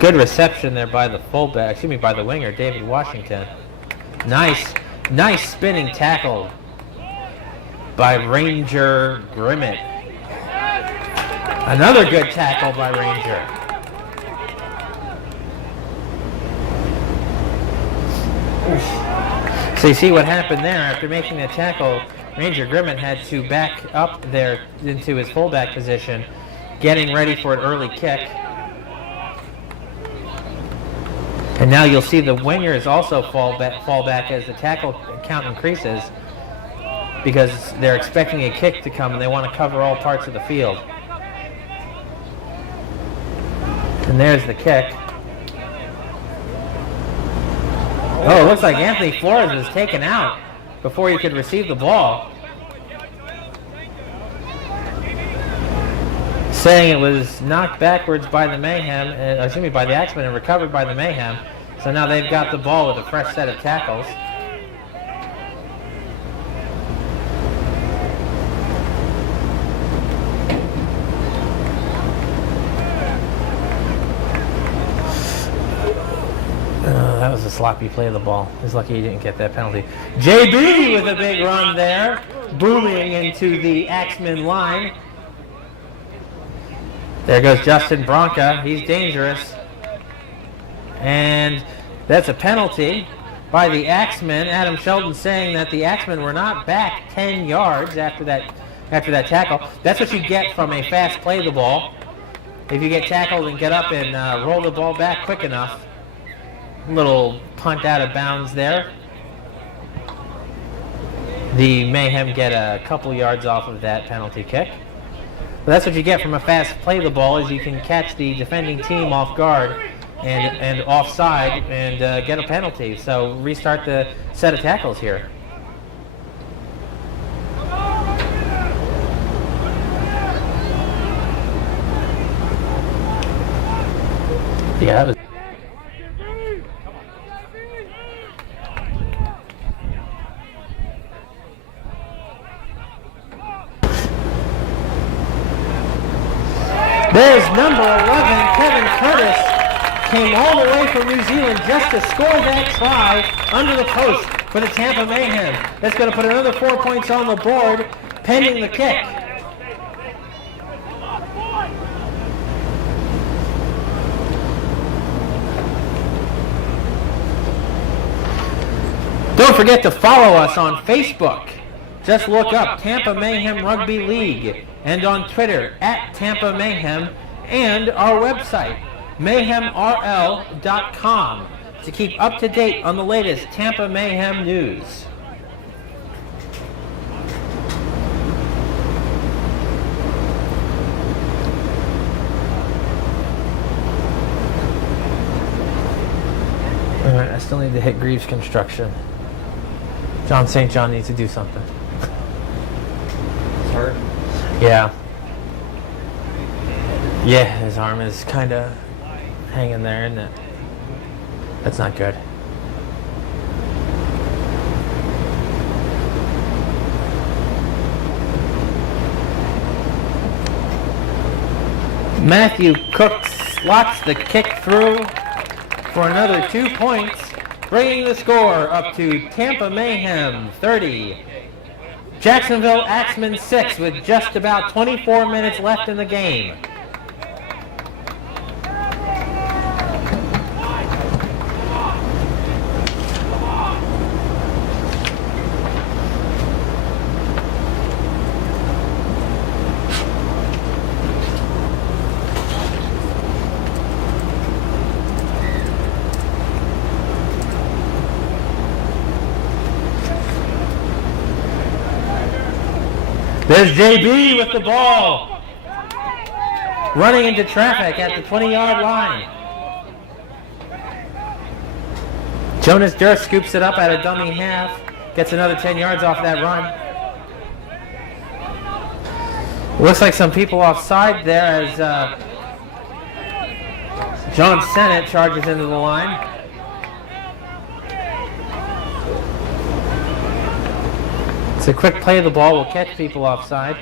Good reception there by the fullback, excuse me, by the winger, David Washington. Nice spinning tackle by Ranger Grimmett. Another good tackle by Ranger. So you see what happened there after making the tackle. Ranger Grimmett had to back up there into his fullback position, getting ready for an early kick. And now you'll see the wingers also fall back as the tackle count increases, because they're expecting a kick to come and they want to cover all parts of the field. And there's the kick. Oh, it looks like Anthony Flores was taken out before he could receive the ball, saying it was knocked backwards by the Mayhem, by the Axemen, and recovered by the Mayhem. So now they've got the ball with a fresh set of tackles. That was a sloppy play of the ball. He's lucky he didn't get that penalty. JB with a big run there, booming into the Axemen line. There goes Justin Bronca. He's dangerous. And that's a penalty by the Axemen. Adam Sheldon saying that the Axemen were not back 10 yards after that tackle. That's what you get from a fast play of the ball. If you get tackled and get up and roll the ball back quick enough. Little punt out of bounds there. The Mayhem get a couple yards off of that penalty kick. But that's what you get from a fast play of the ball, is you can catch the defending team off guard and offside and get a penalty. So restart the set of tackles here. Yeah, that was. There's number 11, Kevin Curtis, came all the way from New Zealand just to score that try under the post for the Tampa Mayhem. That's going to put another 4 points on the board, pending the kick. Don't forget to follow us on Facebook. Just look up Tampa Mayhem Rugby League, and on Twitter at Tampa Mayhem, and our website mayhemrl.com to keep up to date on the latest Tampa Mayhem news. All right, I still need to hit Greaves Construction. John St. John needs to do something. It's hurt. Yeah. Yeah, his arm is kind of hanging there, isn't it? That's not good. Matthew Cook slots the kick through for another 2 points, bringing the score up to Tampa Mayhem 30. Jacksonville Axemen 6 with just about 24 minutes left in the game. There's JB with the ball, running into traffic at the 20-yard line. Jonas Durst scoops it up at a dummy half, gets another 10 yards off that run. Looks like some people offside there as John Sennett charges into the line. It's a quick play of the ball will catch people offside.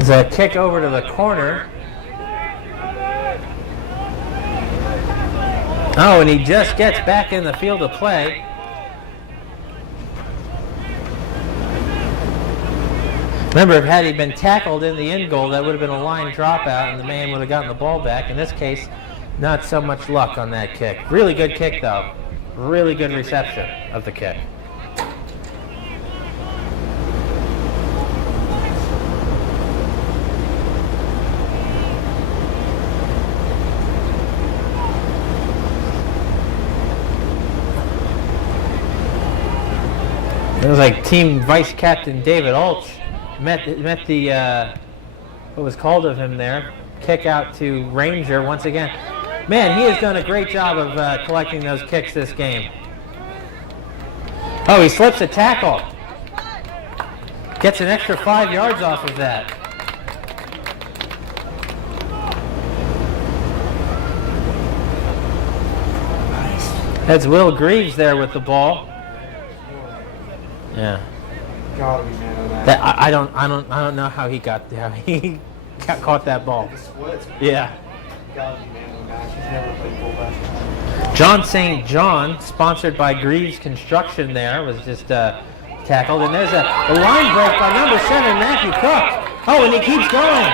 It's a kick over to the corner. Oh, and he just gets back in the field of play. Remember, had he been tackled in the end goal, that would have been a line dropout, and the man would have gotten the ball back. In this case, not so much luck on that kick. Really good kick, though. Really good reception of the kick. It was like team vice captain David Altsch met the what was called of him there. Kick out to Ranger once again. Man, he has done a great job of collecting those kicks this game. Oh, he slips a tackle. Gets an extra 5 yards off of that. That's Will Greaves there with the ball. Yeah. Gotta be man of that. I don't know how he caught that ball. The splits. Yeah. Gotta be man of the match. He's never played fullback. John St. John, sponsored by Greaves Construction there, was just tackled. And there's a line break by number 7, Matthew Cook. Oh, and he keeps going.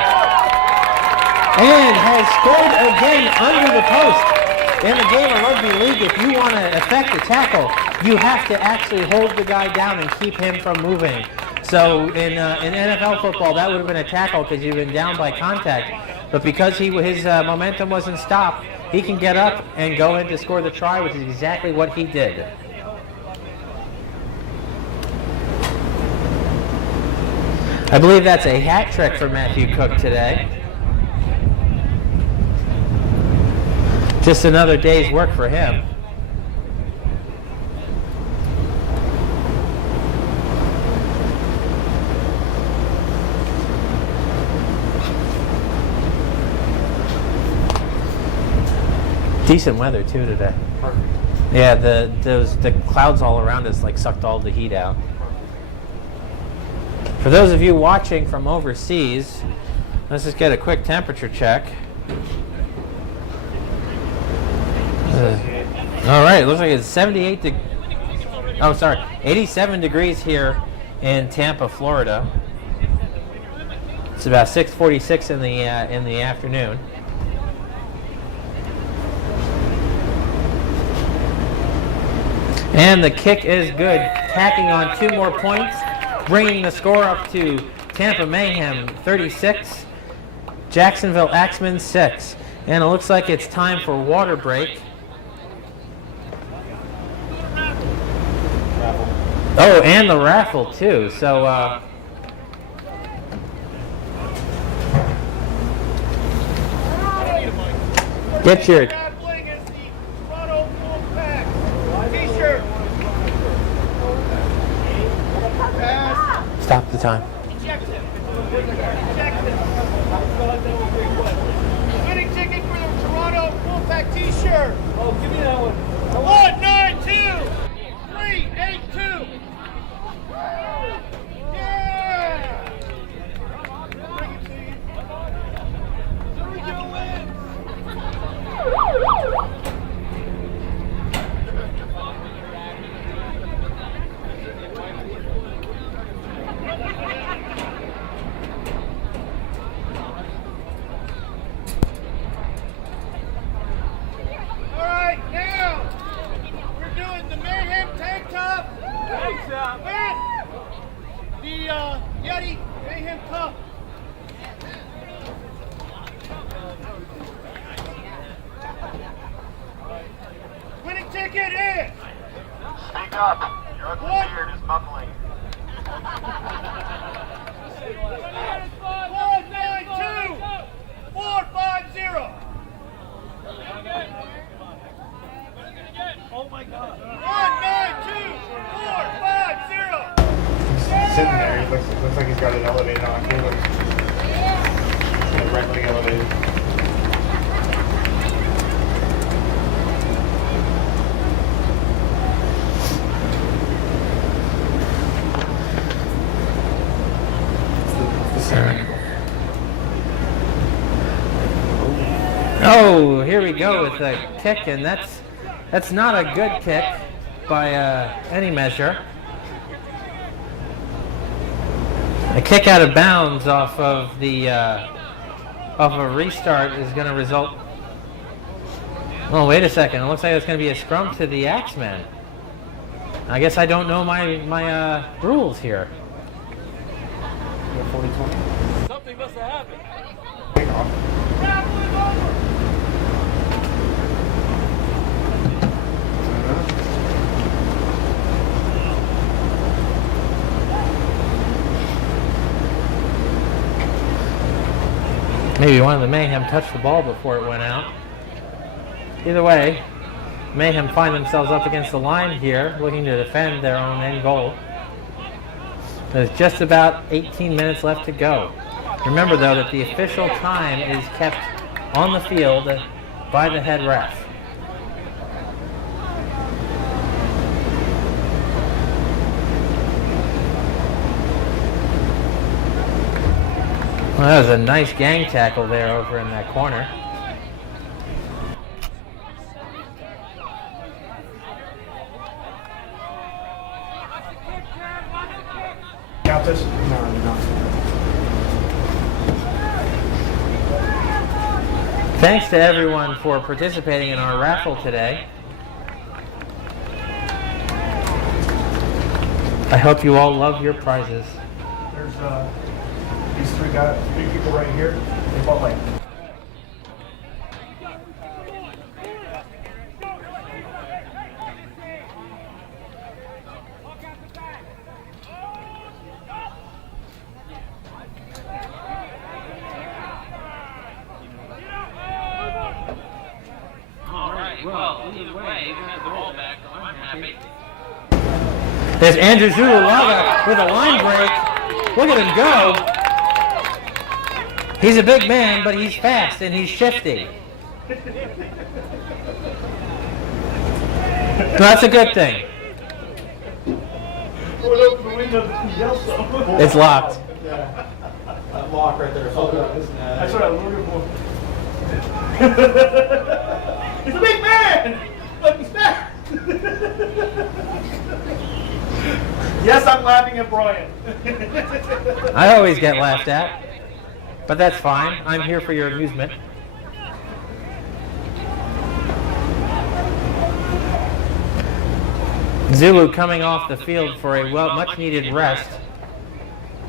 And has scored again under the post. In the game of rugby league, if you want to effect a tackle, you have to actually hold the guy down and keep him from moving. So in NFL football, that would have been a tackle because you've been down by contact. But because his momentum wasn't stopped, he can get up and go in to score the try, which is exactly what he did. I believe that's a hat trick for Matthew Cook today. Just another day's work for him. Decent weather too today. Perfect. Yeah, the clouds all around us like sucked all the heat out. For those of you watching from overseas, let's just get a quick temperature check. All right, it looks like it's 87 degrees here in Tampa, Florida. It's about 6:46 in the afternoon. And the kick is good, tacking on 2 more points, bringing the score up to Tampa Mayhem 36, Jacksonville Axemen 6. And it looks like it's time for water break. Oh, and the raffle too. So get your stop the time. Winning ticket for the Toronto Wolfpack T-shirt. Oh, give me that one. 192 382. Yeah. Bring it to you. There we go, win. All right, now we're doing the Mayhem tank top and the Yeti Mayhem cup. Winning ticket is. Speak up. Your ugly beard is muffling. 192 450. Sitting there, he looks like he's got it elevated on Cooley. Right leg elevated. Oh, here we go with a kick, and that's not a good kick by any measure. A kick out of bounds off of the off of a restart is going to result. Oh, wait a second! It looks like it's going to be a scrum to the Axemen. I guess I don't know my rules here. Something must have happened. Maybe one of the Mayhem touched the ball before it went out. Either way, Mayhem find themselves up against the line here, looking to defend their own end goal. There's just about 18 minutes left to go. Remember, though, that the official time is kept on the field by the head ref. Well, that was a nice gang tackle there over in that corner. Count this? No, no. Thanks to everyone for participating in our raffle today. I hope you all love your prizes. There's these three people right here. They bought like Well, either way, we have the ball back. I'm happy. There's Andrew Zululaga with a line break. Look at him go. He's a big man, but he's fast and he's shifty. So that's a good thing. It's locked. That lock right there. that's what I was looking for. He's a big man, but he's fat. Yes, I'm laughing at Brian. I always get laughed at, but that's fine. I'm here for your amusement. Zulu coming off the field for a much-needed rest.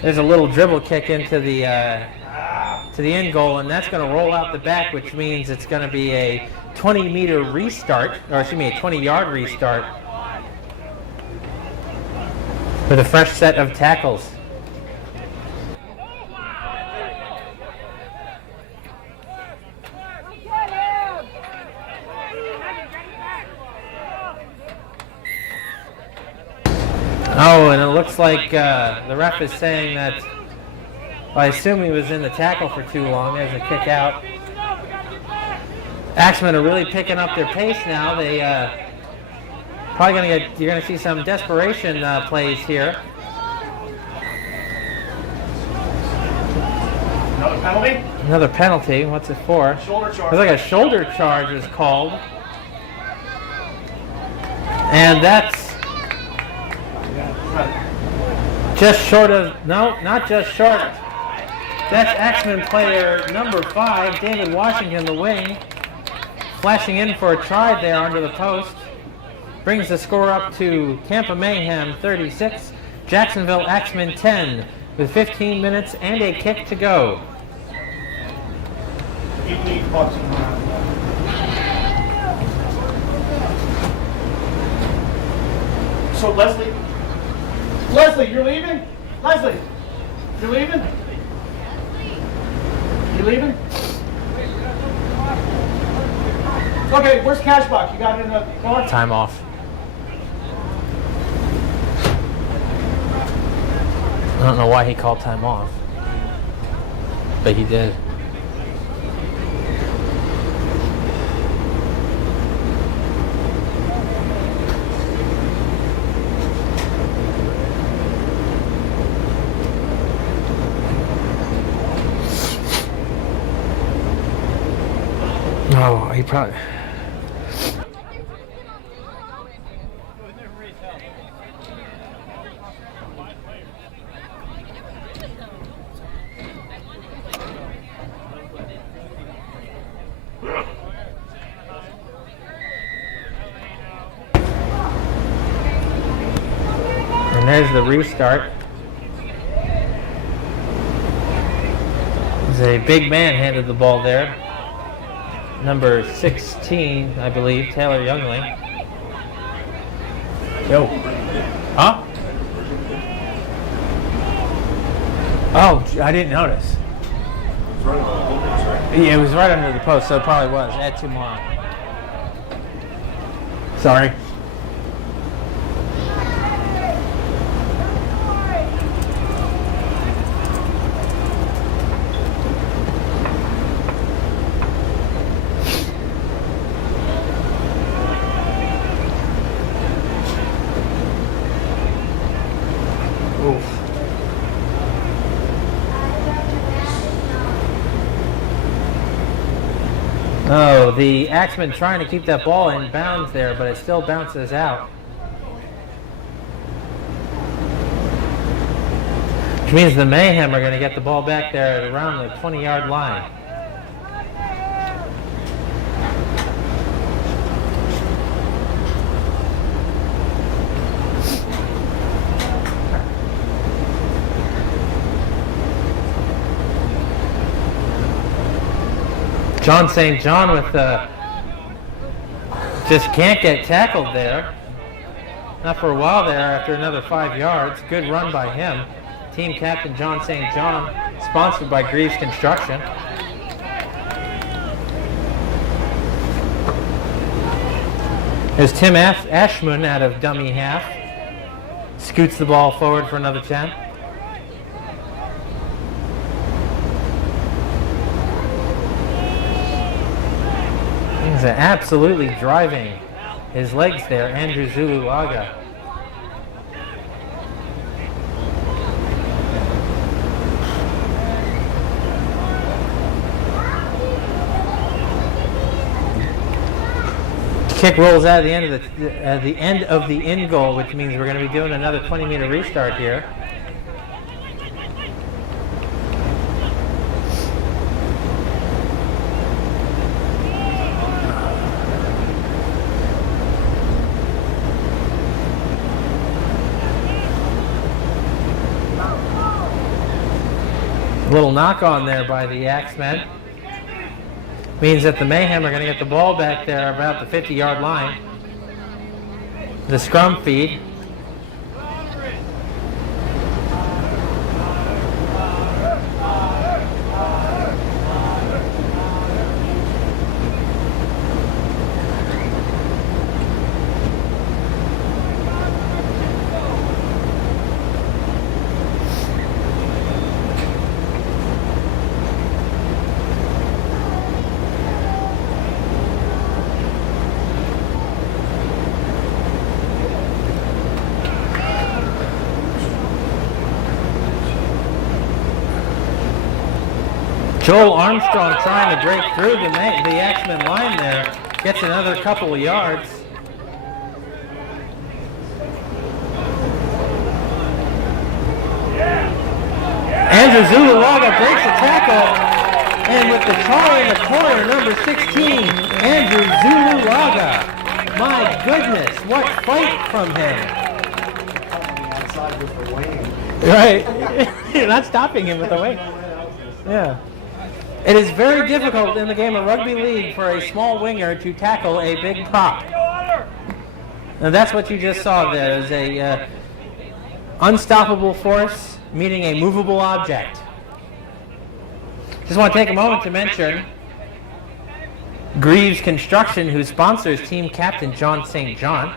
There's a little dribble kick into the end goal, and that's going to roll out the back, which means it's going to be a 20-meter restart, or excuse me, a 20-yard restart with a fresh set of tackles. Oh, and it looks like the ref is saying that, well, I assume he was in the tackle for too long. There's a kick out. Axemen are really picking up their pace now. They probably you're going to see some desperation plays here. Another penalty? Another penalty. What's it for? Shoulder charge. Looks like a shoulder charge is called. And that's just short of, no, not just short. That's Axemen player number 5, David Washington, the wing, flashing in for a try there under the post. Brings the score up to Tampa Mayhem 36, Jacksonville Axemen 10, with 15 minutes and a kick to go. So Leslie, you're leaving? Leslie, you're leaving? You leaving? Okay, where's cash box? You got it in the car? Time off. don't know why he called time off, but he did. Oh, he probably... And there's the restart. There's a big man handed the ball there. Number 16, I believe, Taylor Youngling. Yo. Huh? Oh, I didn't notice. Yeah, it was right under the post, so it probably was. Add 2 more. Sorry. Oh, the Axemen trying to keep that ball in bounds there, but it still bounces out. Which means the Mayhem are going to get the ball back there at around the 20-yard line. John St. John with just can't get tackled there. Not for a while there after another 5 yards. Good run by him. Team captain John St. John, sponsored by Greaves Construction. There's Tim Ashman out of dummy half. Scoots the ball forward for another 10. He's absolutely driving his legs there, Andrew Zuluaga. Kick rolls out at the end of the in goal, which means we're going to be doing another 20-meter restart here. Little knock on there by the Axemen. Means that the Mayhem are going to get the ball back there about the 50-yard line. The scrum feed. Joel Armstrong trying to break through the Axemen line there. Gets another couple of yards. Andrew Zuluaga breaks the tackle. And with the try in the corner, number 16, Andrew Zuluaga. My goodness, what fight from him. Right. You're not stopping him with the wing. Yeah. It is very difficult in the game of rugby league for a small winger to tackle a big prop. And that's what you just saw there, is a unstoppable force meeting a movable object. Just want to take a moment to mention Greaves Construction, who sponsors team captain John St. John.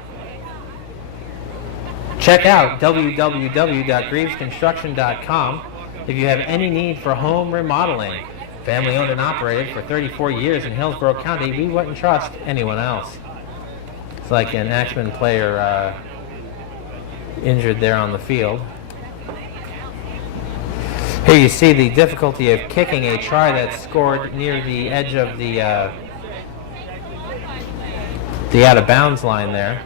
Check out www.greavesconstruction.com if you have any need for home remodeling. Family owned and operated for 34 years in Hillsborough County, we wouldn't trust anyone else. It's like an Axemen player injured there on the field. Here you see the difficulty of kicking a try that's scored near the edge of the out of bounds line there.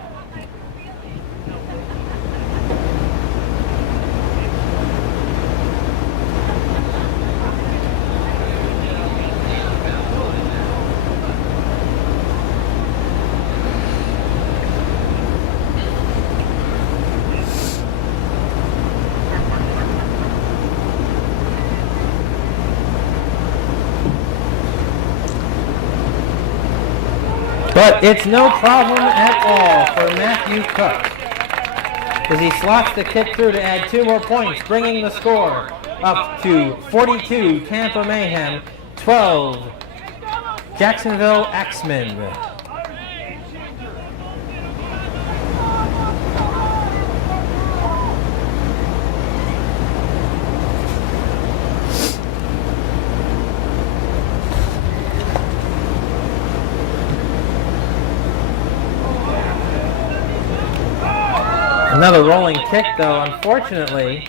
But it's no problem at all for Matthew Cook, as he slots the kick through to add 2 more points, bringing the score up to 42 Tampa Mayhem, 12 Jacksonville Axemen. Another rolling kick, though, unfortunately.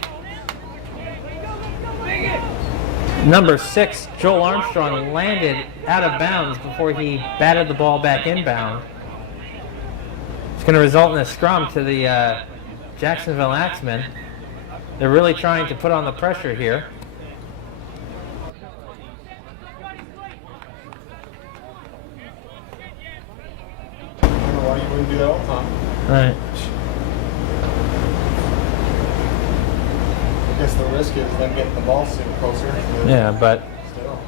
Number 6, Joel Armstrong, landed out of bounds before he batted the ball back inbound. It's going to result in a scrum to the Jacksonville Axemen. They're really trying to put on the pressure here. I don't know why you wouldn't do that all the time. All right. I guess the risk is them getting the ball soon closer. Yeah, but Still.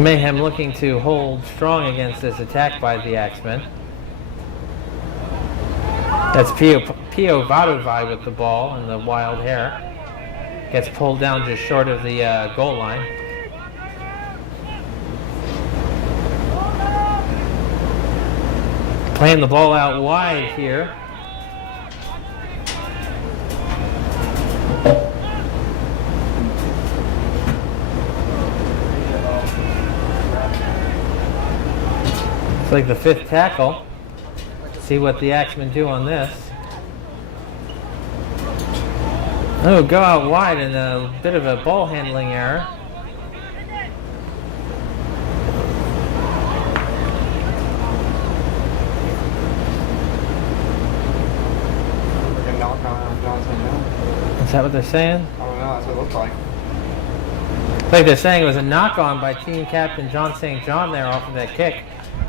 Mayhem looking to hold strong against this attack by the Axemen. That's Pio Vadovai with the ball and the wild hair. Gets pulled down just short of the goal line. Playing the ball out wide here. It's like the 5th tackle. See what the Axemen do on this. Oh, go out wide and a bit of a ball handling error. Like a knock on Johnson now. Is that what they're saying? I don't know, that's what it looks like. It's like they're saying it was a knock-on by team captain John St. John there off of that kick,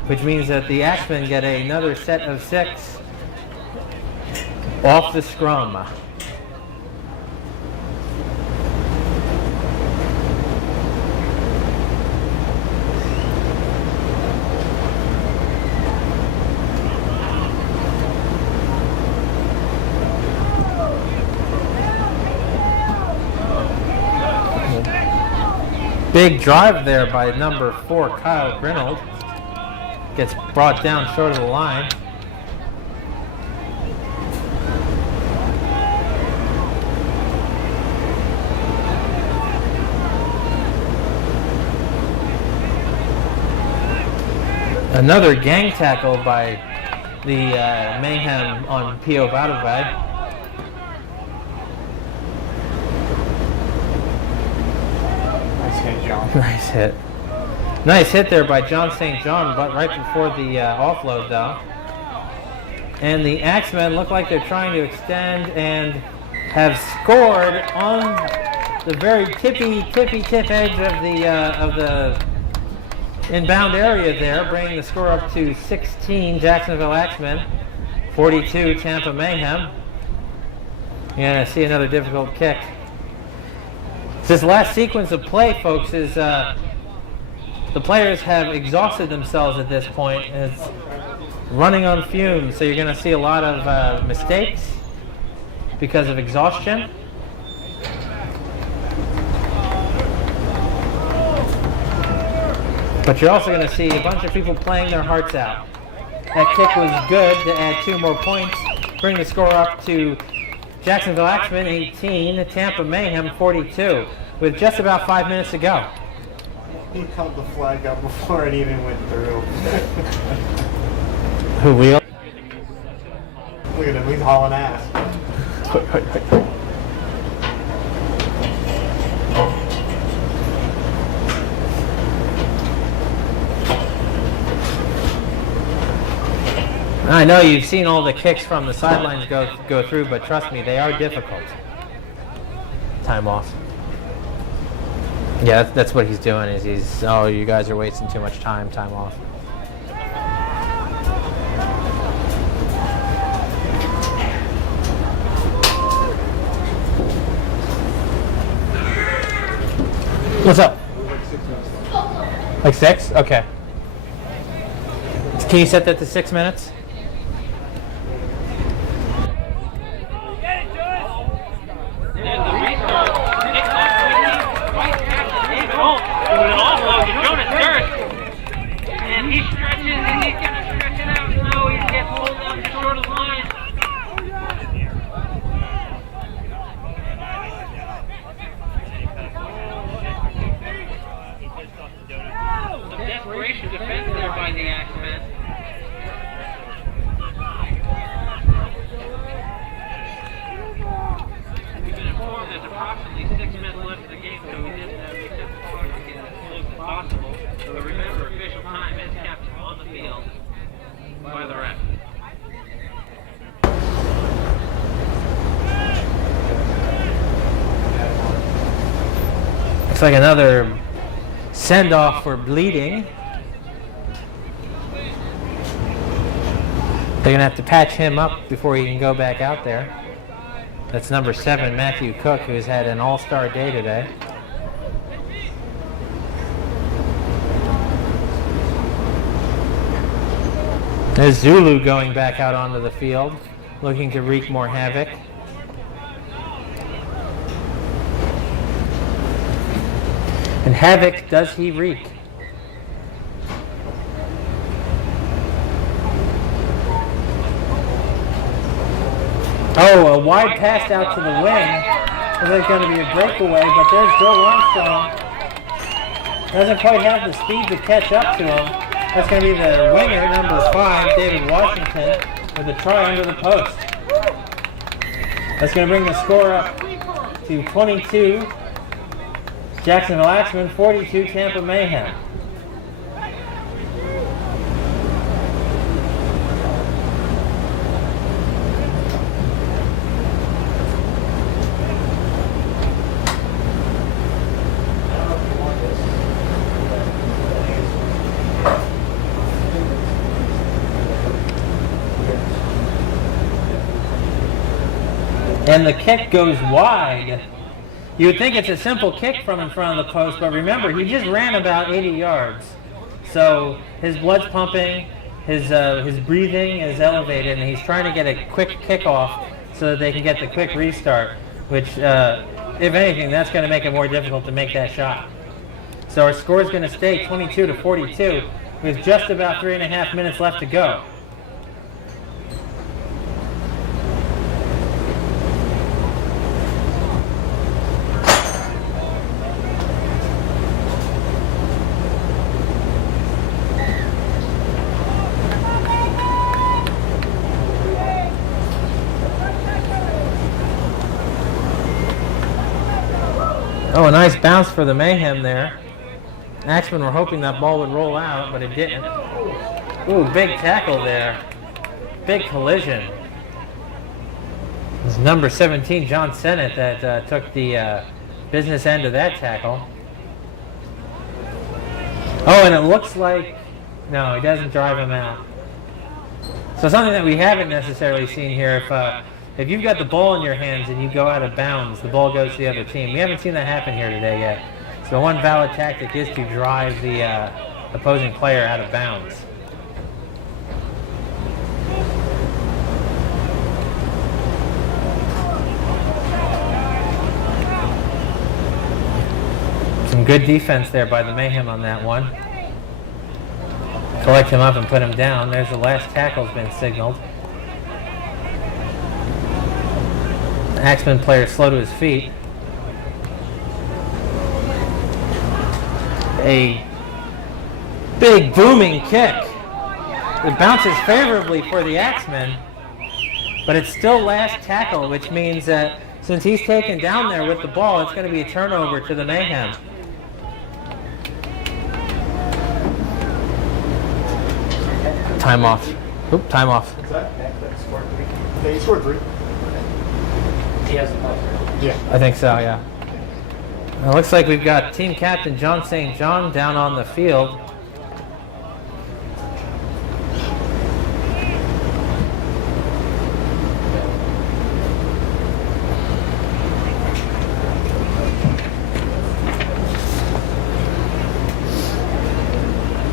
which means that the Axemen get another set of 6 off the scrum. Big drive there by number 4, Kyle Grinold. Gets brought down short of the line. Another gang tackle by the Mayhem on Pio Vadovai. Nice hit, John. Nice hit. Nice hit there by John St. John, but right before the offload, though. And the Axemen look like they're trying to extend and have scored on the very tip edge of the inbound area there, bringing the score up to 16 Jacksonville Axemen, 42 Tampa Mayhem. You're going to see another difficult kick. This last sequence of play, folks, is the players have exhausted themselves at this point. It's running on fumes, so you're going to see a lot of mistakes because of exhaustion. But you're also going to see a bunch of people playing their hearts out. That kick was good to add 2 more points, bring the score up to Jacksonville Axemen 18, Tampa Mayhem 42, with just about 5 minutes to go. He held the flag up before it even went through. Who will? Look at him, he's hauling ass. I know you've seen all the kicks from the sidelines go through, but trust me, they are difficult. Time off. Yeah, that's what he's doing. Is he's, oh, you guys are wasting too much time. Time off. What's up? Like 6? Okay. Can you set that to 6 minutes? Defense there by the Axemen. We've been informed there's approximately 6 minutes left in the game, so we didn't make this part to get as close as possible. But remember, official time is captured on the field by the ref. Looks like another send-off for bleeding. They're going to have to patch him up before he can go back out there. That's number 7, Matthew Cook, who's had an all-star day today. There's Zulu going back out onto the field, looking to wreak more havoc. And havoc does he wreak. Oh, a wide pass out to the wing. There's going to be a breakaway, but there's Joe Armstrong. Doesn't quite have the speed to catch up to him. That's going to be the winger, number 5, David Washington, with a try under the post. That's going to bring the score up to 22. Jacksonville Axemen 42, Tampa Mayhem. And the kick goes wide. You would think it's a simple kick from in front of the post, but remember, he just ran about 80 yards. So his blood's pumping, his breathing is elevated, and he's trying to get a quick kickoff so that they can get the quick restart, which, if anything, that's going to make it more difficult to make that shot. So our score is going to stay 22-42 with just about 3.5 minutes left to go. Oh, a nice bounce for the Mayhem there. Axemen were hoping that ball would roll out, but it didn't. Ooh, big tackle there. Big collision. It was number 17, John Sennett, that took the business end of that tackle. Oh, and it looks like... No, he doesn't drive him out. So something that we haven't necessarily seen here, if you've got the ball in your hands and you go out of bounds, the ball goes to the other team. We haven't seen that happen here today yet. So one valid tactic is to drive the opposing player out of bounds. Some good defense there by the Mayhem on that one. Collect him up and put him down. There's the last tackle's been signaled. The Axemen player slow to his feet. A big booming kick. It bounces favorably for the Axemen, but it's still last tackle, which means that since he's taken down there with the ball, it's going to be a turnover to the Mayhem. Time off. Oop, time off. What's that? Yeah, he scored 3. He has the ball. Yeah. I think so, yeah. It looks like we've got team captain John St. John down on the field.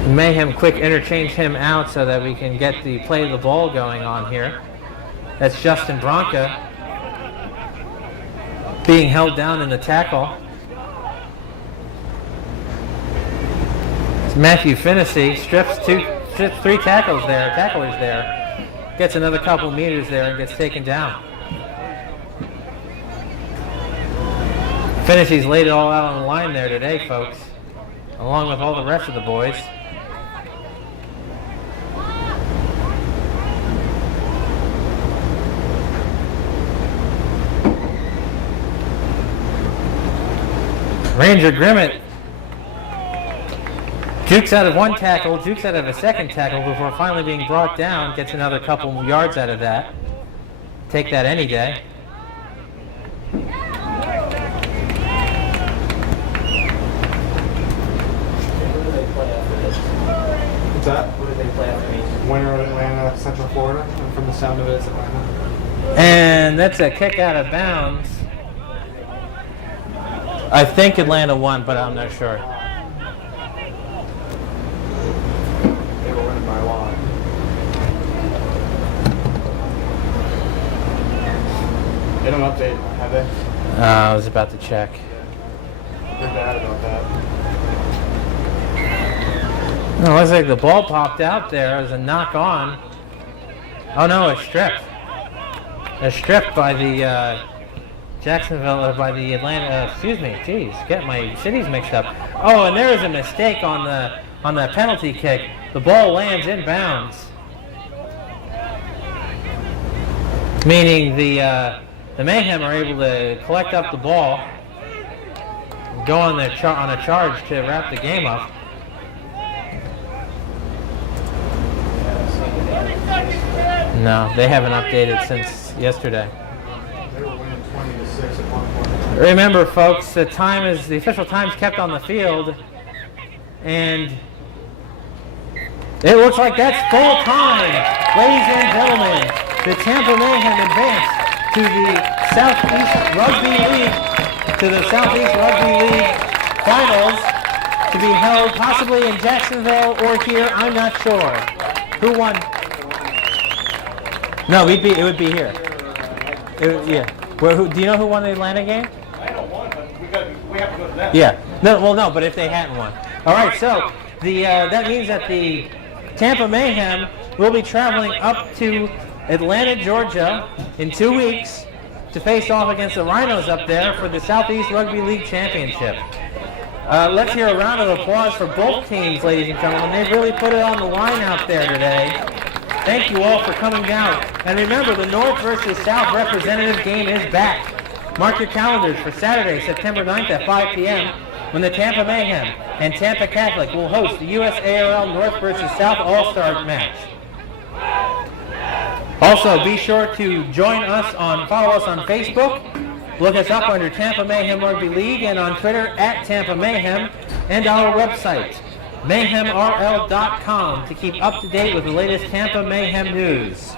Mayhem quick interchange him out so that we can get the play of the ball going on here. That's Justin Bronca being held down in the tackle. It's Matthew Finnessy strips 3 tacklers there, gets another couple meters there and gets taken down. Finnessy's laid it all out on the line there today, folks, along with all the rest of the boys. Ranger Grimmett jukes out of one tackle, jukes out of a second tackle before finally being brought down, gets another couple yards out of that. Take that any day. What's that? Who did they play after me? Winner of Atlanta, Central Florida. And from the sound of it, it's Atlanta. And that's a kick out of bounds. I think Atlanta won, but I'm not sure. They were winning by a lot. They don't update, have they? I was about to check. They're bad about that. No, it looks like the ball popped out there as a knock on. Oh no, a strip. A strip by the Jacksonville, or by the Atlanta, excuse me, geez, get my cities mixed up. Oh, and there is a mistake on the penalty kick. The ball lands in bounds. Meaning the Mayhem are able to collect up the ball, go on a charge to wrap the game up. No, they haven't updated since yesterday. They were winning 20-6 at one point. Remember, folks, the official time's kept on the field, and it looks like that's full time. Ladies and gentlemen, the Tampa Mayhem advance to the Southeast Rugby League finals to be held possibly in Jacksonville or here. I'm not sure. Who won? No, it would be here. Yeah. Well, do you know who won the Atlanta game? I know one, but we have to go to that. Yeah. No, but if they hadn't won. All right, so that means that the Tampa Mayhem will be traveling up to Atlanta, Georgia in 2 weeks to face off against the Rhinos up there for the Southeast Rugby League Championship. Let's hear a round of applause for both teams, ladies and gentlemen. They've really put it on the line out there today. Thank you all for coming down. And remember, the North versus South representative game is back. Mark your calendars for Saturday, September 9th at 5 p.m. when the Tampa Mayhem and Tampa Catholic will host the USARL North versus South All-Star match. Also, be sure to follow us on Facebook. Look us up under Tampa Mayhem Rugby League and on Twitter at Tampa Mayhem, and our website, mayhemrl.com, to keep up to date with the latest Tampa Mayhem news.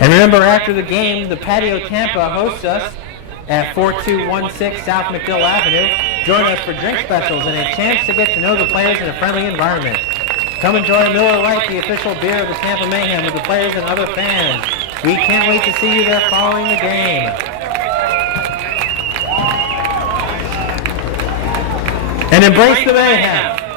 And remember, after the game, the Patio Tampa hosts us at 4216 South McDill Avenue. Join us for drink specials and a chance to get to know the players in a friendly environment. Come enjoy Miller Lite, the official beer of the Tampa Mayhem, with the players and other fans. We can't wait to see you there following the game. And embrace the mayhem.